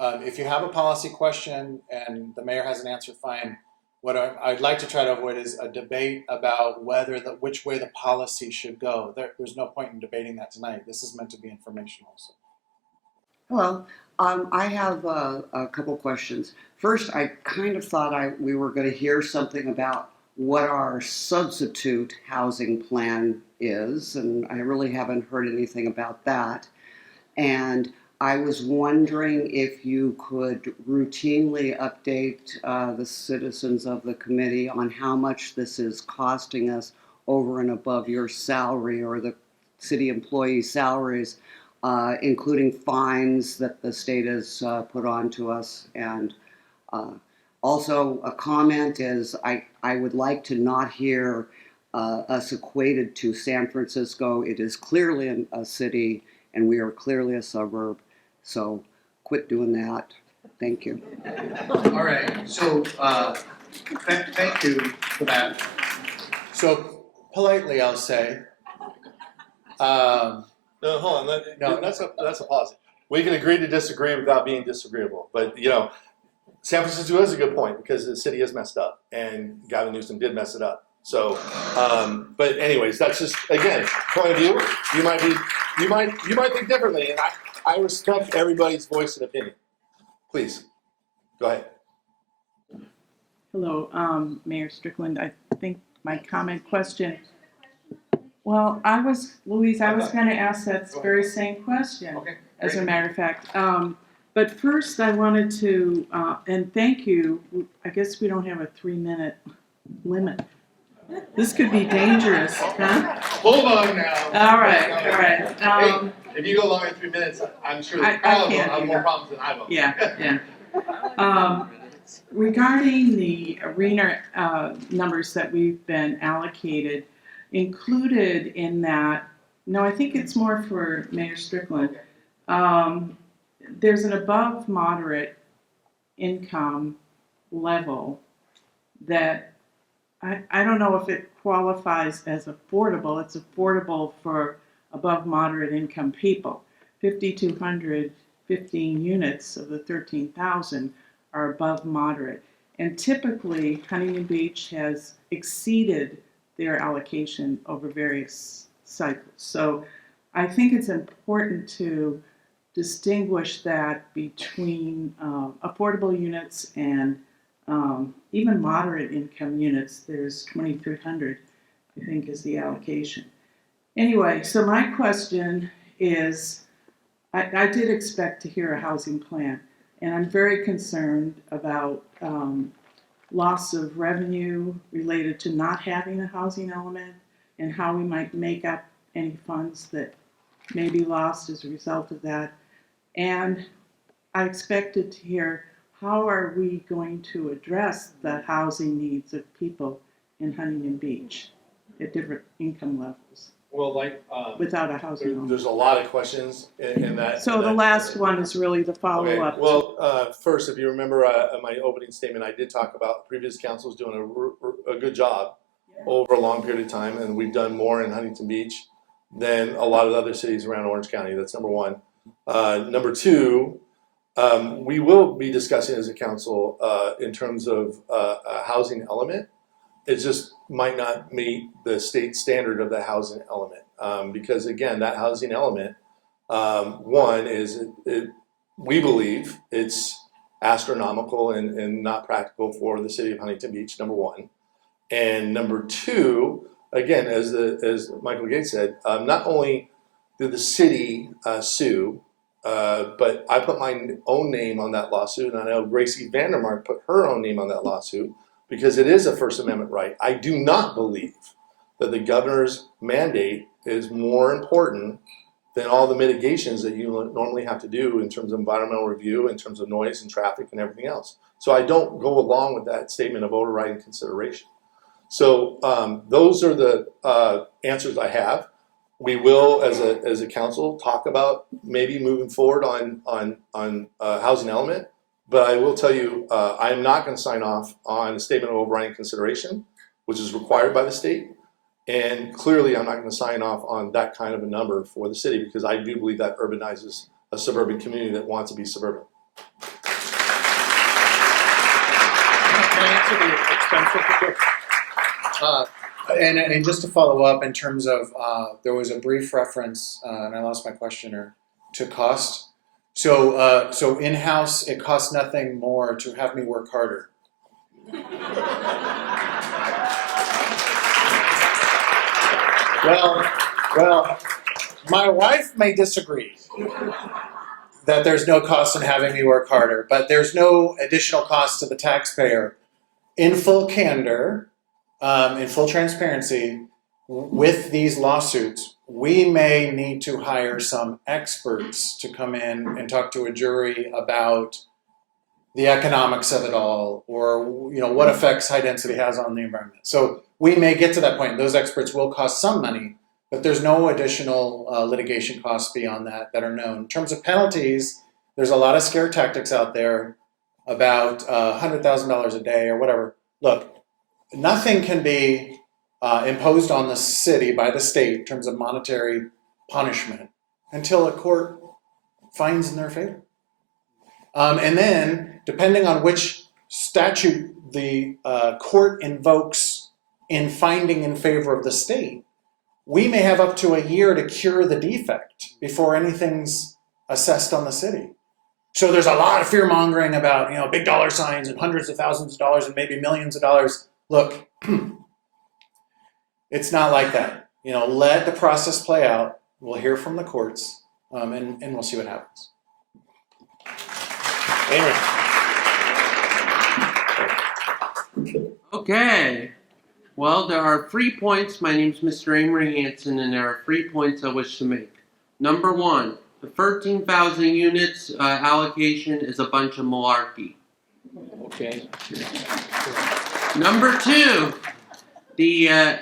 if you have a policy question and the mayor has an answer, fine. what I'd like to try to avoid is a debate about which way the policy should go. There's no point in debating that tonight. This is meant to be informational. So. Hello. I have a couple questions. First, I kind of thought we were going to hear something about what our substitute housing plan is, and I really haven't heard anything about that. And I was wondering if you could routinely update the citizens of the committee on how much this is costing us over and above your salary or the city employee salaries, including fines that the state has put on to us. And also a comment is I would like to not hear us equated to San Francisco. It is clearly a city, and we are clearly a suburb. So quit doing that. Thank you. All right. So thank you for that. So politely, I'll say. No, hold on. No. That's a policy. We can agree to disagree without being disagreeable. But San Francisco is a good point because the city is messed up, and Gavin Newsom did mess it up. So, but anyways, that's just again point of view. You might think differently, and I respect everybody's voice and opinion. Please, go ahead. Hello, Mayor Strickland. I think my question. Well, Louise, I was going to ask that very same question, Okay, as a matter of fact. But first I wanted to, and thank you, I guess we don't have a 3-minute limit. This could be dangerous, huh? Hold on now. All right. Hey, if you go longer than 3 minutes, I'm sure I Carl will can't have do more that. problems than I will. Yeah. Regarding the arena numbers that we've been allocated, included in that, no, I think it's more for Mayor Strickland, there's an above moderate income level that I don't know if it qualifies as affordable. It's affordable for above moderate income people. 5,215 units of the 13,000 are above moderate. And typically, Huntington Beach has exceeded their allocation over various cycles. So I think it's important to distinguish that between affordable units and even moderate income units. There's 2,300, I think, is the allocation. Anyway, so my question is, I did expect to hear a housing plan, and I'm very concerned about loss of revenue related to not having a housing element and how we might make up any funds that may be lost as a result of that. And I expected to hear, how are we going to address the housing needs of people in Huntington Beach at different income levels Well, without a housing element? there's a lot of questions in that. So the last one is really the follow-up. Okay. Well, first, if you remember in my opening statement, I did talk about previous councils doing a good job over a long period of time, and we've done more in Huntington Beach than a lot of the other cities around Orange County. That's number one. Number two, we will be discussing as a council in terms of a housing element. It just might not meet the state standard of the housing element because, again, that housing element, one is we believe it's astronomical and not practical for the city of Huntington Beach, number one. And number two, again, as Michael Gates said, not only did the city sue, but I put my own name on that lawsuit, and I know Gracie Vandermark put her own name on that lawsuit because it is a First Amendment right. I do not believe that the governor's mandate is more important than all the mitigations that you normally have to do in terms of environmental review, in terms of noise and traffic and everything else. So I don't go along with that statement of overriding consideration. So those are the answers I have. We will, as a council, talk about maybe moving forward on housing element. But I will tell you, I am not going to sign off on a statement of overriding consideration, which is required by the state. And clearly, I'm not going to sign off on that kind of a number for the city because I do believe that urbanizes a suburban community that wants to be suburban. Can I answer the expense quick? And just to follow up in terms of, there was a brief reference, and I lost my questioner, to cost. So in-house, it costs nothing more to have me work harder. Well, my wife may disagree that there's no cost in having me work harder, but there's no additional cost to the taxpayer. In full candor, in full transparency, with these lawsuits, we may need to hire some experts to come in and talk to a jury about the economics of it all, or what effects high density has on the environment. So we may get to that point. Those experts will cost some money, but there's no additional litigation costs beyond that are known. In terms of penalties, there's a lot of scare tactics out there about $100,000 a day or whatever. Look, nothing can be imposed on the city by the state in terms of monetary punishment until a court finds in their favor. And then, depending on which statute the court invokes in finding in favor of the state, we may have up to a year to cure the defect before anything's assessed on the city. So there's a lot of fear mongering about big dollar signs and hundreds of thousands of dollars and maybe millions of dollars. Look, it's not like that. Let the process play out. We'll hear from the courts, and we'll see what happens. Amory. Okay. Well, there are 3 points. My name is Mr. Amory Hanson, and there are 3 points I wish to make. Number 1, the 13,000 units allocation is a bunch of malarkey. Okay. Number 2, the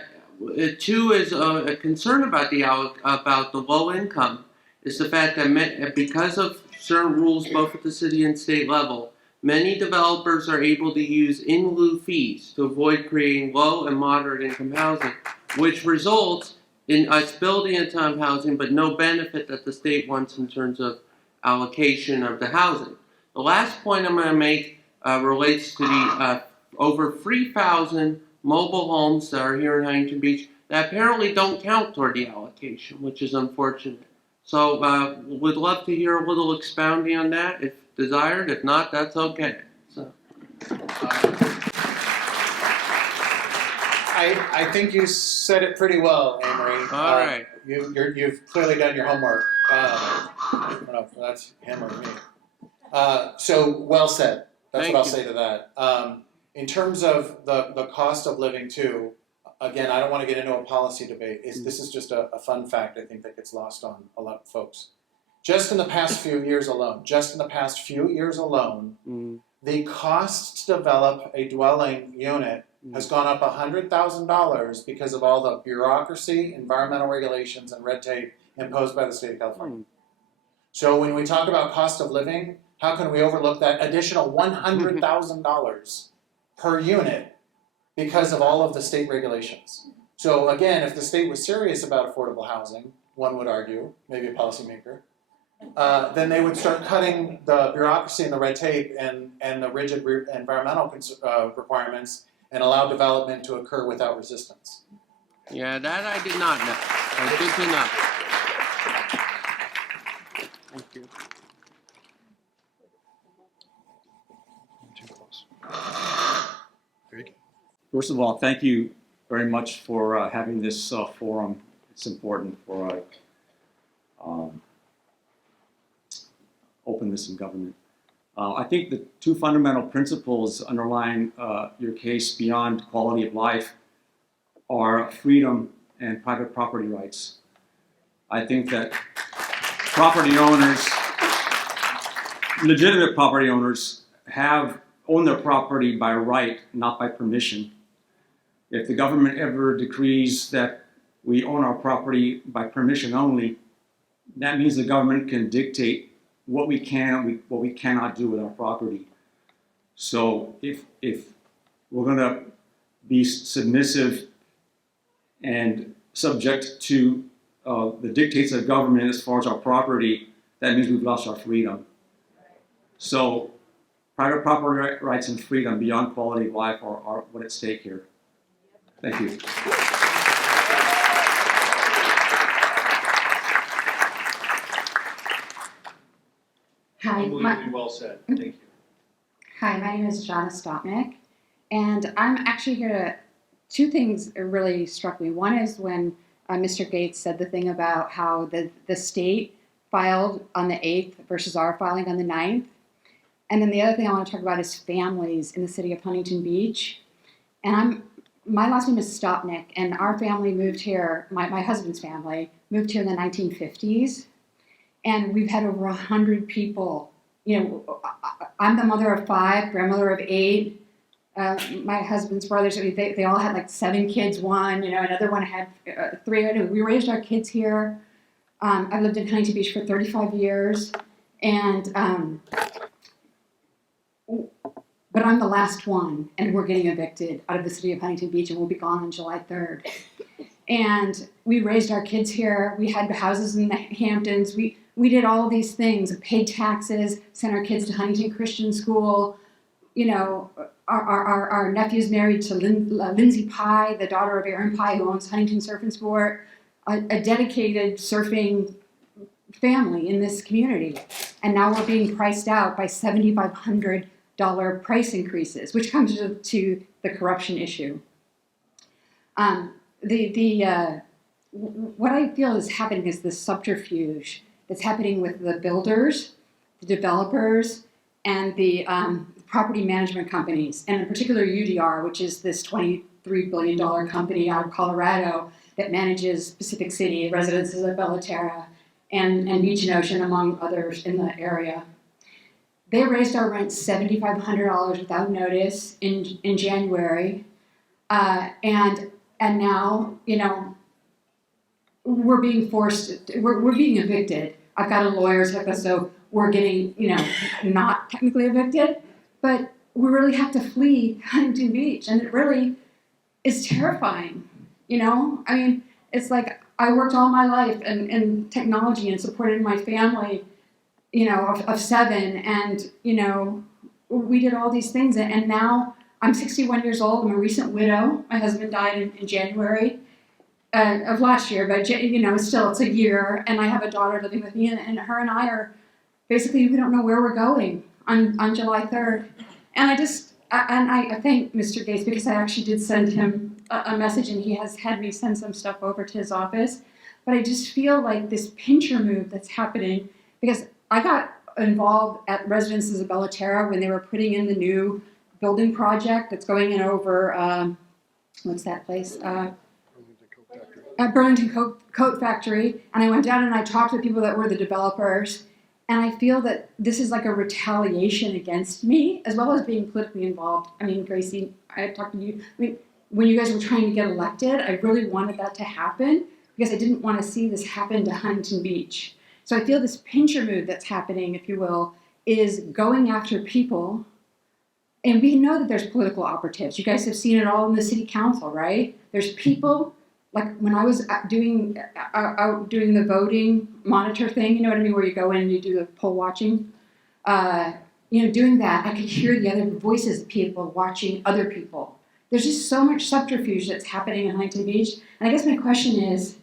2 is a concern about the low income is the fact that because of certain rules both at the city and state level, many developers are able to use in lieu fees to avoid creating low and moderate income housing, which results in us building a ton of housing but no benefit that the state wants in terms of allocation of the housing. The last point I'm going to make relates to the over 3,000 mobile homes that are here in Huntington Beach that apparently don't count toward the allocation, which is unfortunate. So would love to hear a little expounding on that if desired. If not, that's okay. So. I think you said it pretty well, Amory. All right. You've clearly done your homework. I don't know if that's him or me. So well said. That's Thank what I'll you. say to that. In terms of the cost of living too, again, I don't want to get into a policy debate. This is just a fun fact I think that gets lost on a lot of folks. Just in the past few years alone, the cost to develop a dwelling unit has gone up $100,000 because of all the bureaucracy, environmental regulations, and red tape imposed by the state of California. So when we talk about cost of living, how can we overlook that additional $100,000 per unit because of all of the state regulations? So again, if the state was serious about affordable housing, one would argue, maybe a policymaker, then they would start cutting the bureaucracy and the red tape and the rigid environmental requirements and allow development to occur without resistance. Yeah, that I did not know. Good to know. Thank you. First of all, thank you very much for having this forum. It's important for openness in government. I think the 2 fundamental principles underlying your case beyond quality of life are freedom and private property rights. I think that property owners, legitimate property owners, own their property by right, not by permission. If the government ever decrees that we own our property by permission only, that means the government can dictate what we can, what we cannot do with our property. So if we're going to be submissive and subject to the dictates of government as far as our property, that means we've lost our freedom. So private property rights and freedom beyond quality of life are what at stake here. Thank you. Hi, Unbelievably well said. Thank you. hi, my name is Jana Stopnik, and I'm actually here to. Two things really struck me. One is when Mr. Gates said the thing about how the state filed on the 8th versus our filing on the 9th. And then the other thing I want to talk about is families in the city of Huntington Beach. And my last name is Stopnik, and our family moved here, my husband's family moved here in the 1950s. And we've had over 100 people. You know, I'm the mother of 5, grandmother of 8. My husband's brothers, they all had like 7 kids, one, another one had 3. We raised our kids here. I've lived in Huntington Beach for 35 years. And, but I'm the last one, and we're getting evicted out of the city of Huntington Beach, and we'll be gone on July 3rd. And we raised our kids here. We had houses in the Hamptons. We did all of these things, paid taxes, sent our kids to Huntington Christian School. Our nephew's married to Lindsay Pye, the daughter of Aaron Pye, who owns Huntington Surf and Sport, a dedicated surfing family in this community. And now we're being priced out by $7,500 price increases, which comes to the corruption issue. What I feel is happening is this subterfuge that's happening with the builders, the developers, and the property management companies, and in particular UDR, which is this $23 billion company out of Colorado that manages Pacific City, residences of Bellaterra, and Beach and Ocean, among others in the area. They raised our rent $7,500 without notice in January, and now we're being forced. We're being evicted. I've got a lawyer's hook us, so we're getting not technically evicted, but we really have to flee Huntington Beach, and it really is terrifying. I mean, it's like I worked all my life in technology and supported my family, of 7, and we did all these things, and now I'm 61 years old. I'm a recent widow. My husband died in January of last year, but still it's a year, and I have a daughter living with me, and her and I are basically, we don't know where we're going on July 3rd. And I thank Mr. Gates, because I actually did send him a message, and he has had me send some stuff over to his office. But I just feel like this pincher move that's happening, because I got involved at Residences of Bellaterra when they were putting in the new building project that's going in over, what's that place? Burlington Coat Factory. And I went down and I talked to the people that were the developers. And I feel that this is like a retaliation against me, as well as being politically involved. I mean, Gracie, I talked to you. I mean, when you guys were trying to get elected, I really wanted that to happen, because I didn't want to see this happen to Huntington Beach. So I feel this pincher move that's happening, if you will, is going after people. And we know that there's political operatives. You guys have seen it all in the city council, right? There's people, like when I was out doing the voting monitor thing, you know what I mean, where you go in and you do the poll watching. Doing that, I could hear the other voices of people watching other people. There's just so much subterfuge that's happening in Huntington Beach. And I guess my question is,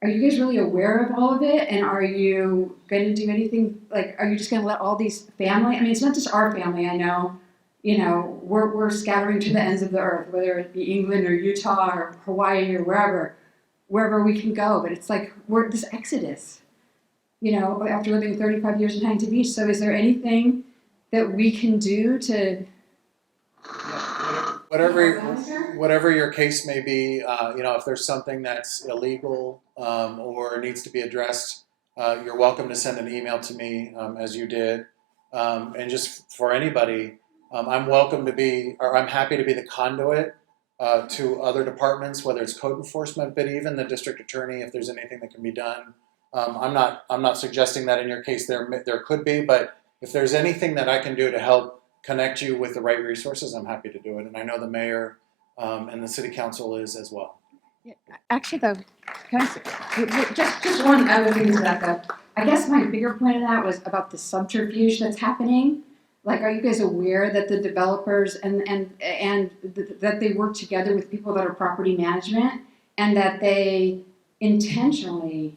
are you guys really aware of all of it? And are you going to do anything, are you just going to let all these family, I mean, it's not just our family, I know, we're scattering to the ends of the earth, whether it be England or Utah or Hawaii or wherever we can go. But it's like, we're this exodus, after living 35 years in Huntington Beach. So is there anything that we can do to... Whatever your case may be, if there's something that's illegal or needs to be addressed, you're welcome to send an email to me, as you did. And just for anybody, I'm happy to be the conduit to other departments, whether it's code enforcement, but even the district attorney, if there's anything that can be done. I'm not suggesting that in your case there could be, but if there's anything that I can do to help connect you with the right resources, I'm happy to do it. And I know the mayor and the city council is as well. Yeah, actually, though, just one other thing to that, though. I guess my bigger point of that was about the subterfuge that's happening. Like, are you guys aware that the developers that they work together with people that are property management, and that they intentionally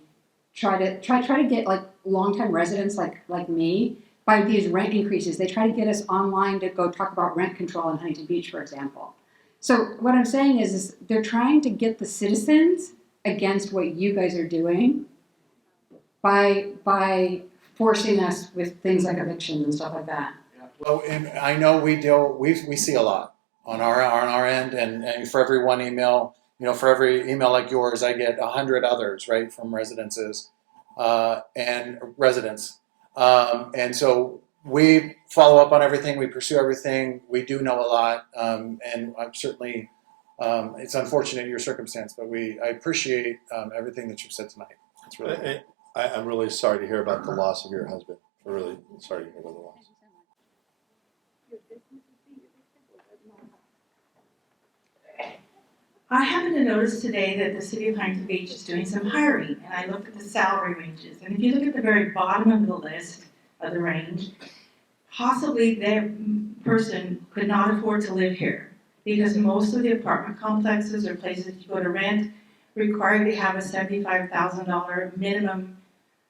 try to get like longtime residents like me by these rent increases? They try to get us online to go talk about rent control in Huntington Beach, for example. So what I'm saying is they're trying to get the citizens against what you guys are doing by forcing us with things like evictions and stuff like that. Well, and I know we see a lot on our end, and for every one email, for every email like yours, I get 100 others, right, from residences and residents. And so we follow up on everything, we pursue everything, we do know a lot, and I'm certainly, it's unfortunate your circumstance, but I appreciate everything that you've said tonight. It's really I'm really sorry to hear about the loss of your husband. I'm really sorry to hear about the loss. I happened to notice today that the city of Huntington Beach is doing some hiring, and I looked at the salary ranges. And if you look at the very bottom of the list of the range, possibly that person could not afford to live here, because most of the apartment complexes or places you go to rent require you to have a $75,000 minimum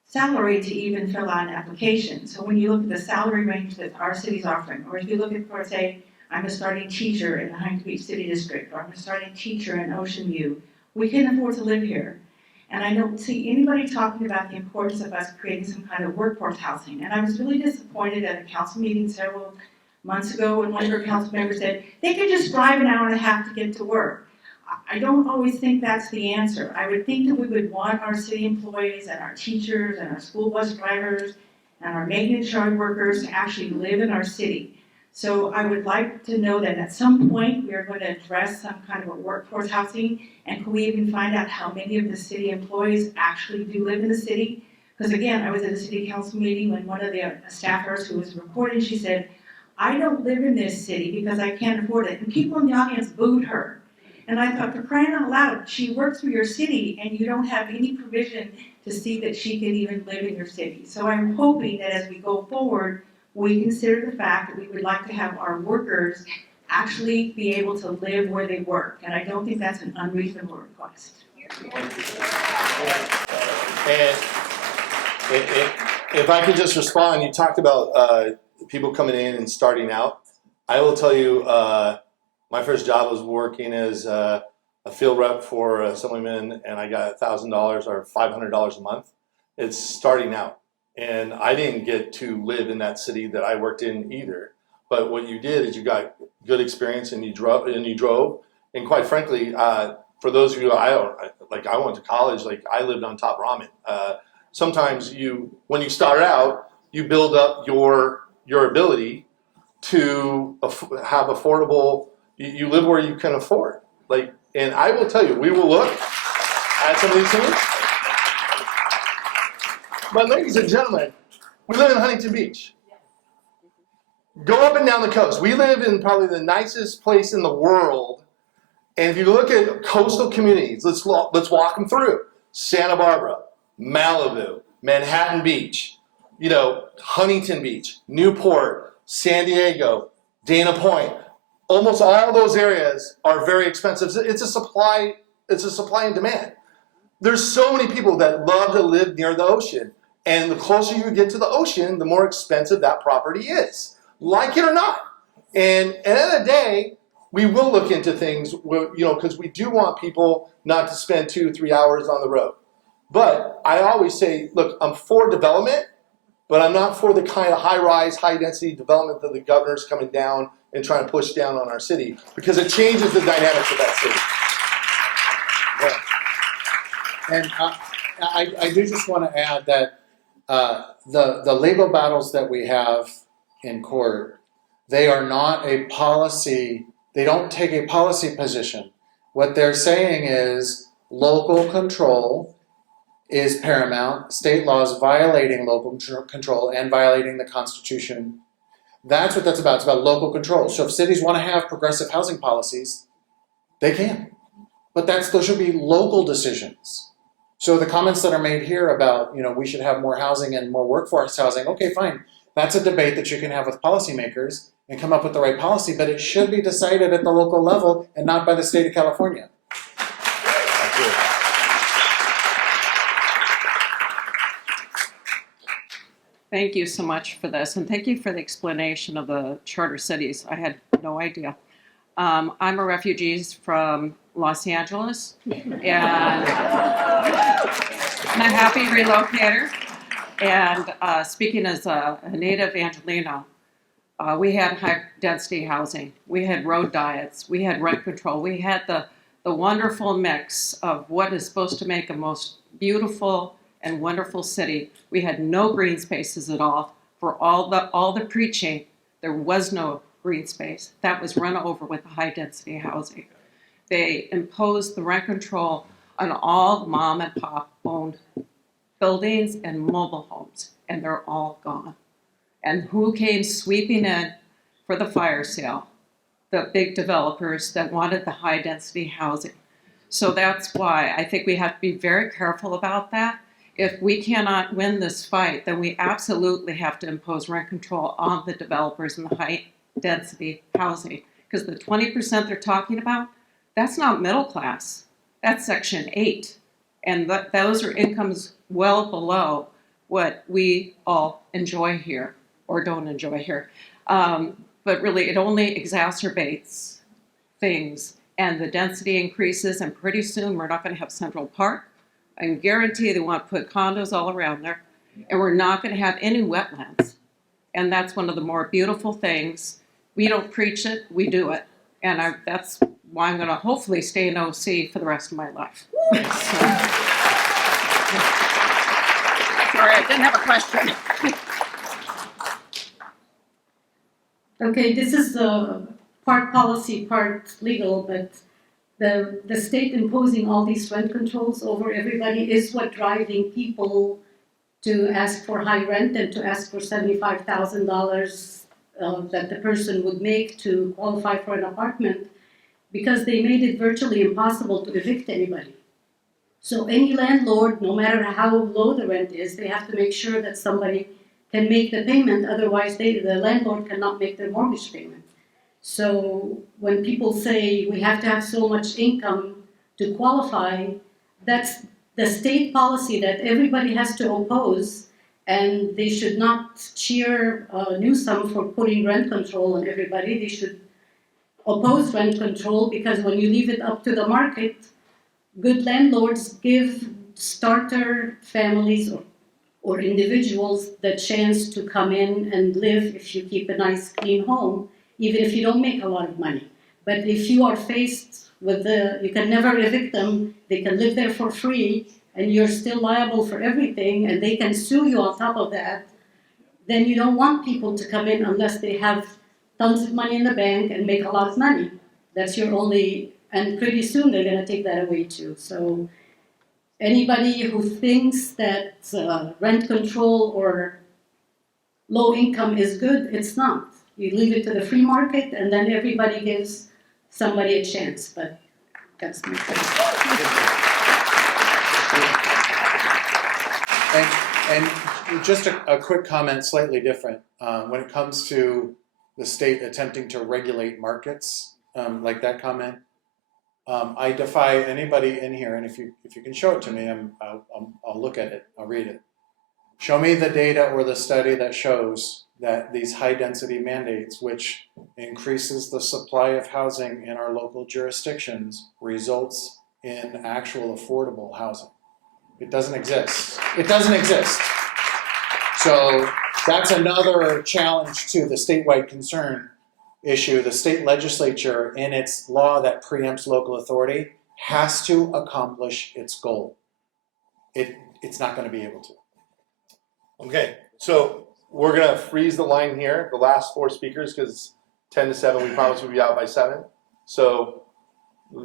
salary to even fill out an application. So when you look at the salary range that our city's offering, or if you look at, for say, I'm a starting teacher in the Huntington Beach City District, or I'm a starting teacher in Ocean View, we can't afford to live here. And I don't see anybody talking about the importance of us creating some kind of workforce housing. And I was really disappointed at a council meeting several months ago when one of our council members said, they could just drive an hour and a half to get to work. I don't always think that's the answer. I would think that we would want our city employees and our teachers and our school bus drivers and our maintenance yard workers to actually live in our city. So I would like to know that at some point we are going to address some kind of a workforce housing, and can we even find out how many of the city employees actually do live in the city? Because again, I was at a city council meeting when one of the staffers who was reporting, she said, I don't live in this city because I can't afford it. And people in the audience booed her. And I thought, for crying out loud, she works for your city and you don't have any provision to see that she can even live in your city. So I'm hoping that as we go forward, we consider the fact that we would like to have our workers actually be able to live where they work. And I don't think that's an unreasonable request. And if I could just respond, you talked about people coming in and starting out. I will tell you, my first job was working as a field rep for Assemblyman, and I got $1,000 or $500 a month. It's starting out. And I didn't get to live in that city that I worked in either. But what you did is you got good experience and you drove. And quite frankly, for those of you I went to college, like I lived on top ramen. Sometimes when you start out, you build up your ability to have affordable. You live where you can afford. And I will tell you, we will look at some of these things. But ladies and gentlemen, we live in Huntington Beach. Go up and down the coast. We live in probably the nicest place in the world. And if you look at coastal communities, let's walk them through. Santa Barbara, Malibu, Manhattan Beach, Huntington Beach, Newport, San Diego, Dana Point. Almost all those areas are very expensive. It's a supply and demand. There's so many people that love to live near the ocean. And the closer you get to the ocean, the more expensive that property is, like it or not. And at the end of the day, we will look into things, because we do want people not to spend 2-3 hours on the road. But I always say, look, I'm for development, but I'm not for the kind of high-rise, high-density development that the governor's coming down and trying to push down on our city, because it changes the dynamics of that city. Yeah. And I do just want to add that the legal battles that we have in court, they are not a policy, they don't take a policy position. What they're saying is local control is paramount, state laws violating local control and violating the Constitution. That's what that's about. It's about local control. So if cities want to have progressive housing policies, they can. But those should be local decisions. So the comments that are made here about, we should have more housing and more workforce housing, okay, fine. That's a debate that you can have with policymakers and come up with the right policy, but it should be decided at the local level and not by the state of California. Thank you so much for this, and thank you for the explanation of the charter cities. I had no idea. I'm a refugee from Los Angeles, and I'm a happy relocator. And speaking as a native Angelino, we had high density housing, we had road diets, we had rent control, we had the wonderful mix of what is supposed to make a most beautiful and wonderful city. We had no green spaces at all. For all the preaching, there was no green space. That was run over with the high density housing. They imposed the rent control on all mom and pop owned buildings and mobile homes, and they're all gone. And who came sweeping in for the fire sale? The big developers that wanted the high density housing. So that's why I think we have to be very careful about that. If we cannot win this fight, then we absolutely have to impose rent control on the developers in the high density housing. Because the 20% they're talking about, that's not middle class. That's Section 8. And those are incomes well below what we all enjoy here or don't enjoy here. But really, it only exacerbates things, and the density increases, and pretty soon we're not going to have Central Park. I can guarantee they want to put condos all around there, and we're not going to have any wetlands. And that's one of the more beautiful things. We don't preach it, we do it. And that's why I'm going to hopefully stay in OC for the rest of my life. Sorry, I didn't have a question. Okay, this is part policy, part legal, but the state imposing all these rent controls over everybody is what driving people to ask for high rent and to ask for $75,000 that the person would make to qualify for an apartment, because they made it virtually impossible to evict anybody. So any landlord, no matter how low the rent is, they have to make sure that somebody can make the payment, otherwise the landlord cannot make their mortgage payment. So when people say we have to have so much income to qualify, that's the state policy that everybody has to oppose, and they should not cheer Newsom for putting rent control on everybody. They should oppose rent control, because when you leave it up to the market, good landlords give starter families or individuals the chance to come in and live if you keep a nice, clean home, even if you don't make a lot of money. But if you are faced with you can never evict them, they can live there for free, and you're still liable for everything, and they can sue you on top of that, then you don't want people to come in unless they have tons of money in the bank and make a lot of money. That's your only, and pretty soon they're gonna take that away too. So anybody who thinks that rent control or low income is good, it's not. You leave it to the free market, and then everybody gives somebody a chance. But that's my point. And just a quick comment, slightly different. When it comes to the state attempting to regulate markets, like that comment, I defy anybody in here, and if you can show it to me, I'll look at it, I'll read it. Show me the data or the study that shows that these high density mandates, which increases the supply of housing in our local jurisdictions, results in actual affordable housing. It doesn't exist. It doesn't exist. So that's another challenge to the statewide concern issue. The state legislature, in its law that preempts local authority, has to accomplish its goal. It's not going to be able to. Okay, so we're gonna freeze the line here, the last four speakers, because 10 to 7, we promised we'd be out by 7. So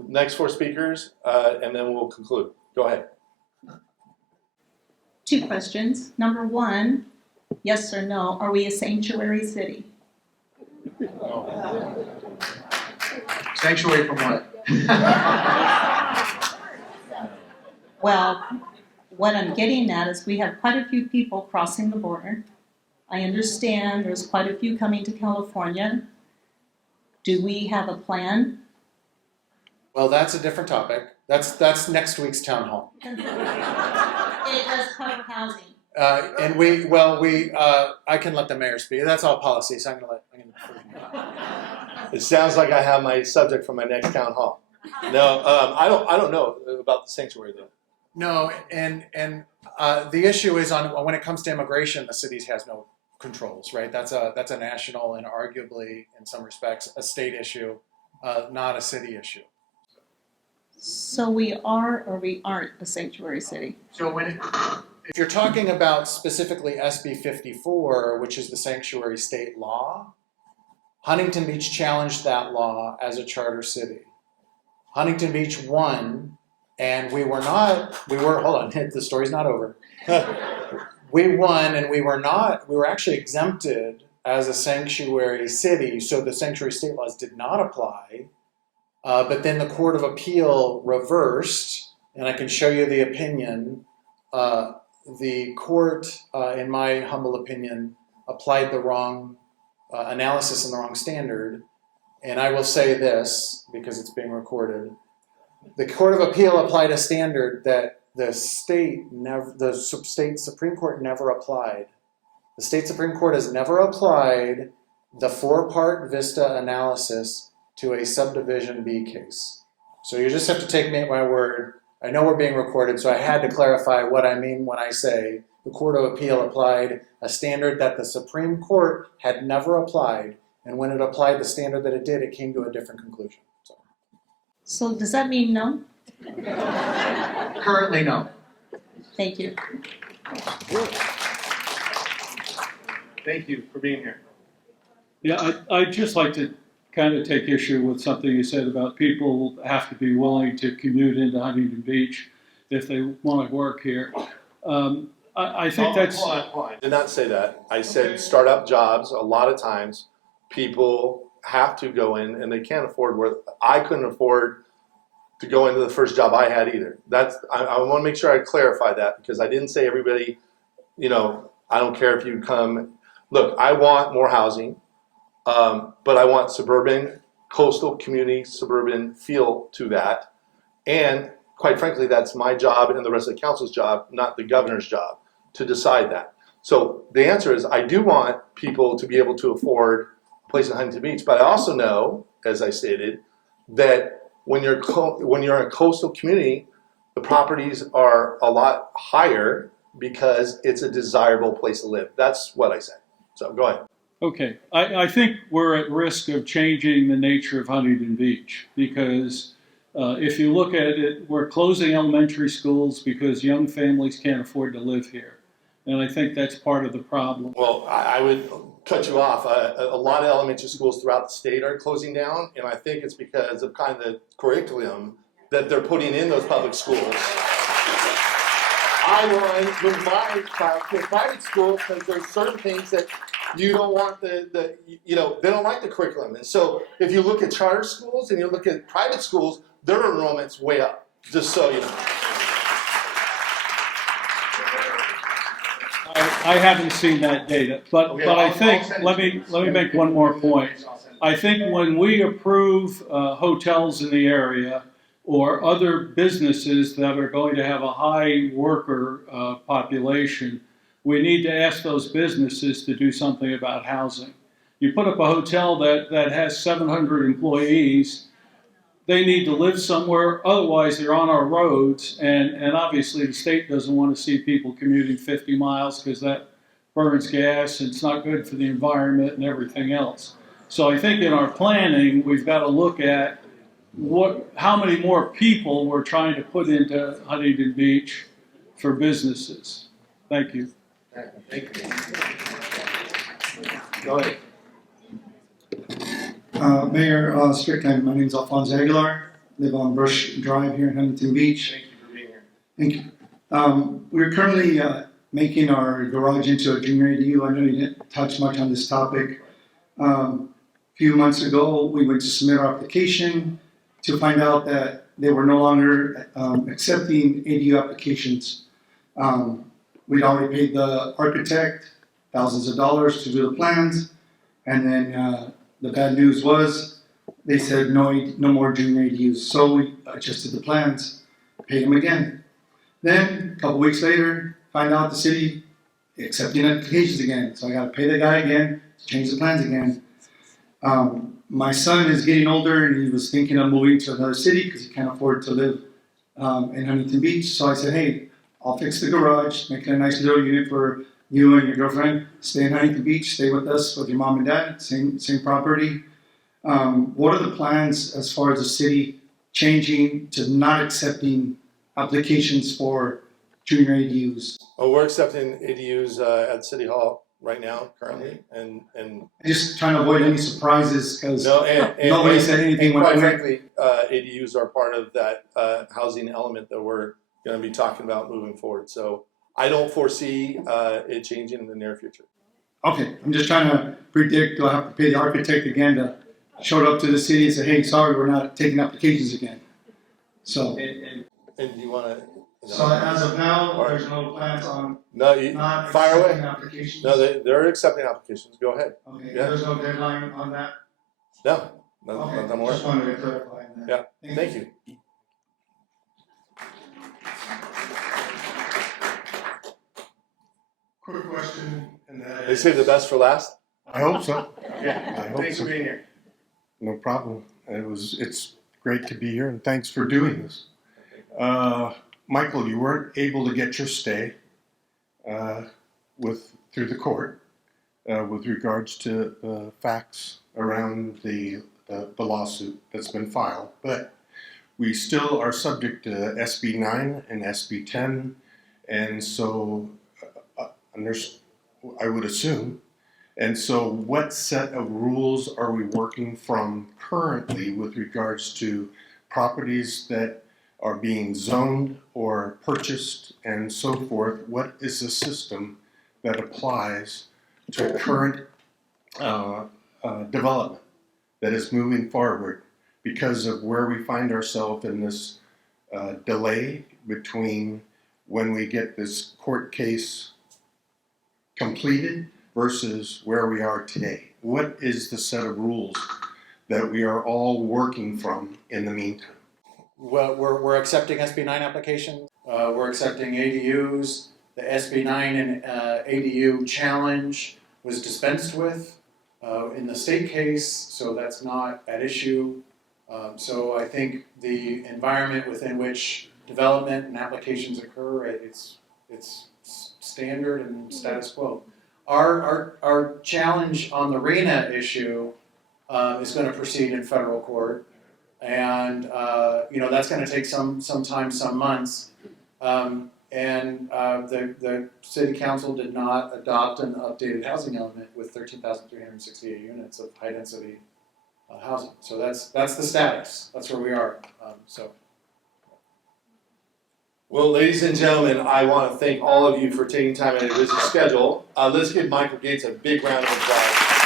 next four speakers, and then we'll conclude. Go ahead. 2 questions. Number 1, yes or no, are we a sanctuary city? Sanctuary from what? Well, what I'm getting at is we have quite a few people crossing the border. I understand there's quite a few coming to California. Do we have a plan? Well, that's a different topic. That's next week's town hall. It does cover housing. I can let the mayor speak. That's all policy, so I'm gonna defer to him. It sounds like I have my subject for my next town hall. No, I don't know about the sanctuary though. No, and the issue is when it comes to immigration, the city has no controls, right? That's a national and arguably, in some respects, a state issue, not a city issue. So we are or we aren't a sanctuary city? So if you're talking about specifically SB 54, which is the sanctuary state law, Huntington Beach challenged that law as a charter city. Huntington Beach won, and hold on, the story's not over. We won, and we were actually exempted as a sanctuary city, so the sanctuary state laws did not apply. But then the Court of Appeal reversed, and I can show you the opinion. The court, in my humble opinion, applied the wrong analysis and the wrong standard. And I will say this, because it's being recorded. The Court of Appeal applied a standard that the state Supreme Court never applied. The state Supreme Court has never applied the 4-part VISTA analysis to a subdivision B case. So you just have to take me at my word. I know we're being recorded, so I had to clarify what I mean when I say the Court of Appeal applied a standard that the Supreme Court had never applied, and when it applied the standard that it did, it came to a different conclusion. So does that mean no? Currently, no. Thank you. Thank you for being here. Yeah, I'd just like to kind of take issue with something you said about people have to be willing to commute into Huntington Beach if they want to work here. I think that's... Hold on. I did not say that. I said startup jobs, a lot of times people have to go in and they can't afford where I couldn't afford to go into the first job I had either. I want to make sure I clarify that because I didn't say everybody, I don't care if you come. Look, I want more housing. But I want suburban, coastal community, suburban feel to that. And quite frankly, that's my job and the rest of the council's job, not the governor's job, to decide that. So the answer is I do want people to be able to afford a place in Huntington Beach, but I also know, as I stated, that when you're in a coastal community, the properties are a lot higher because it's a desirable place to live. That's what I said. So go ahead. Okay, I think we're at risk of changing the nature of Huntington Beach because if you look at it, we're closing elementary schools because young families can't afford to live here. And I think that's part of the problem. Well, I would cut you off. A lot of elementary schools throughout the state are closing down, and I think it's because of kind of the curriculum that they're putting in those public schools. I want with my child to private school because there's certain things that you don't want they don't like the curriculum. And so if you look at charter schools and you look at private schools, their enrollment's way up, just so you know. I haven't seen that data, but I think, let me make one more point. I think when we approve hotels in the area or other businesses that are going to have a high worker population, we need to ask those businesses to do something about housing. You put up a hotel that has 700 employees, they need to live somewhere, otherwise they're on our roads, and obviously the state doesn't want to see people commuting 50 miles because that burns gas and it's not good for the environment and everything else. So I think in our planning, we've got to look at how many more people we're trying to put into Huntington Beach for businesses. Thank you. Thank you. Go ahead. Mayor Strickland, my name is Alfonso Aguilar. Live on Brush Drive here in Huntington Beach. Thank you for being here. Thank you. We're currently making our garage into a junior ADU. I know you didn't touch much on this topic. A few months ago, we went to submit our application to find out that they were no longer accepting ADU applications. We'd already paid the architect thousands of dollars to do the plans. And then the bad news was they said no more junior ADUs. So we adjusted the plans, paid them again. Then a couple weeks later, find out the city accepting applications again. So I got to pay the guy again to change the plans again. My son is getting older and he was thinking of moving to another city because he can't afford to live in Huntington Beach. So I said, hey, I'll fix the garage, make it a nice little unit for you and your girlfriend. Stay in Huntington Beach, stay with us, with your mom and dad, same property. What are the plans as far as the city changing to not accepting applications for junior ADUs? Oh, we're accepting ADUs at City Hall right now, currently, and Just trying to avoid any surprises because and nobody said anything when I quite went. frankly, ADUs are part of that housing element that we're going to be talking about moving forward. So I don't foresee it changing in the near future. Okay, I'm just trying to predict, do I have to pay the architect again to show up to the city and say, hey, sorry, we're not taking applications again? So. And you want to? So as of now, there's no plans on not fire accepting away. applications? No, they're accepting applications. Go ahead. Okay, Yeah. there's no deadline on that? No, Okay, I'm aware. just wanted to clarify that. Yeah, thank you. Quick question, and that They is, say the best for last. I hope so. Yeah. I hope Thanks so. for being here. No problem. It's great to be here, and thanks for doing this. Michael, you weren't able to get your stay through the court with regards to facts around the lawsuit that's been filed, but we still are subject to SB 9 and SB 10, and so I would assume. And so what set of rules are we working from currently with regards to properties that are being zoned or purchased and so forth? What is the system that applies to current development that is moving forward because of where we find ourselves in this delay between when we get this court case completed versus where we are today? What is the set of rules that we are all working from in the meantime? Well, we're accepting SB 9 applications. We're accepting ADUs. The SB 9 and ADU challenge was dispensed with in the state case, so that's not at issue. So I think the environment within which development and applications occur, it's standard and status quo. Our challenge on the RENA issue is going to proceed in federal court, and that's going to take some time, some months. The city council did not adopt an updated housing element with 13,368 units of high density housing. So that's the status. That's where we are. Well, ladies and gentlemen, I want to thank all of you for taking time out of your busy schedule. Let's give Michael Gates a big round of applause.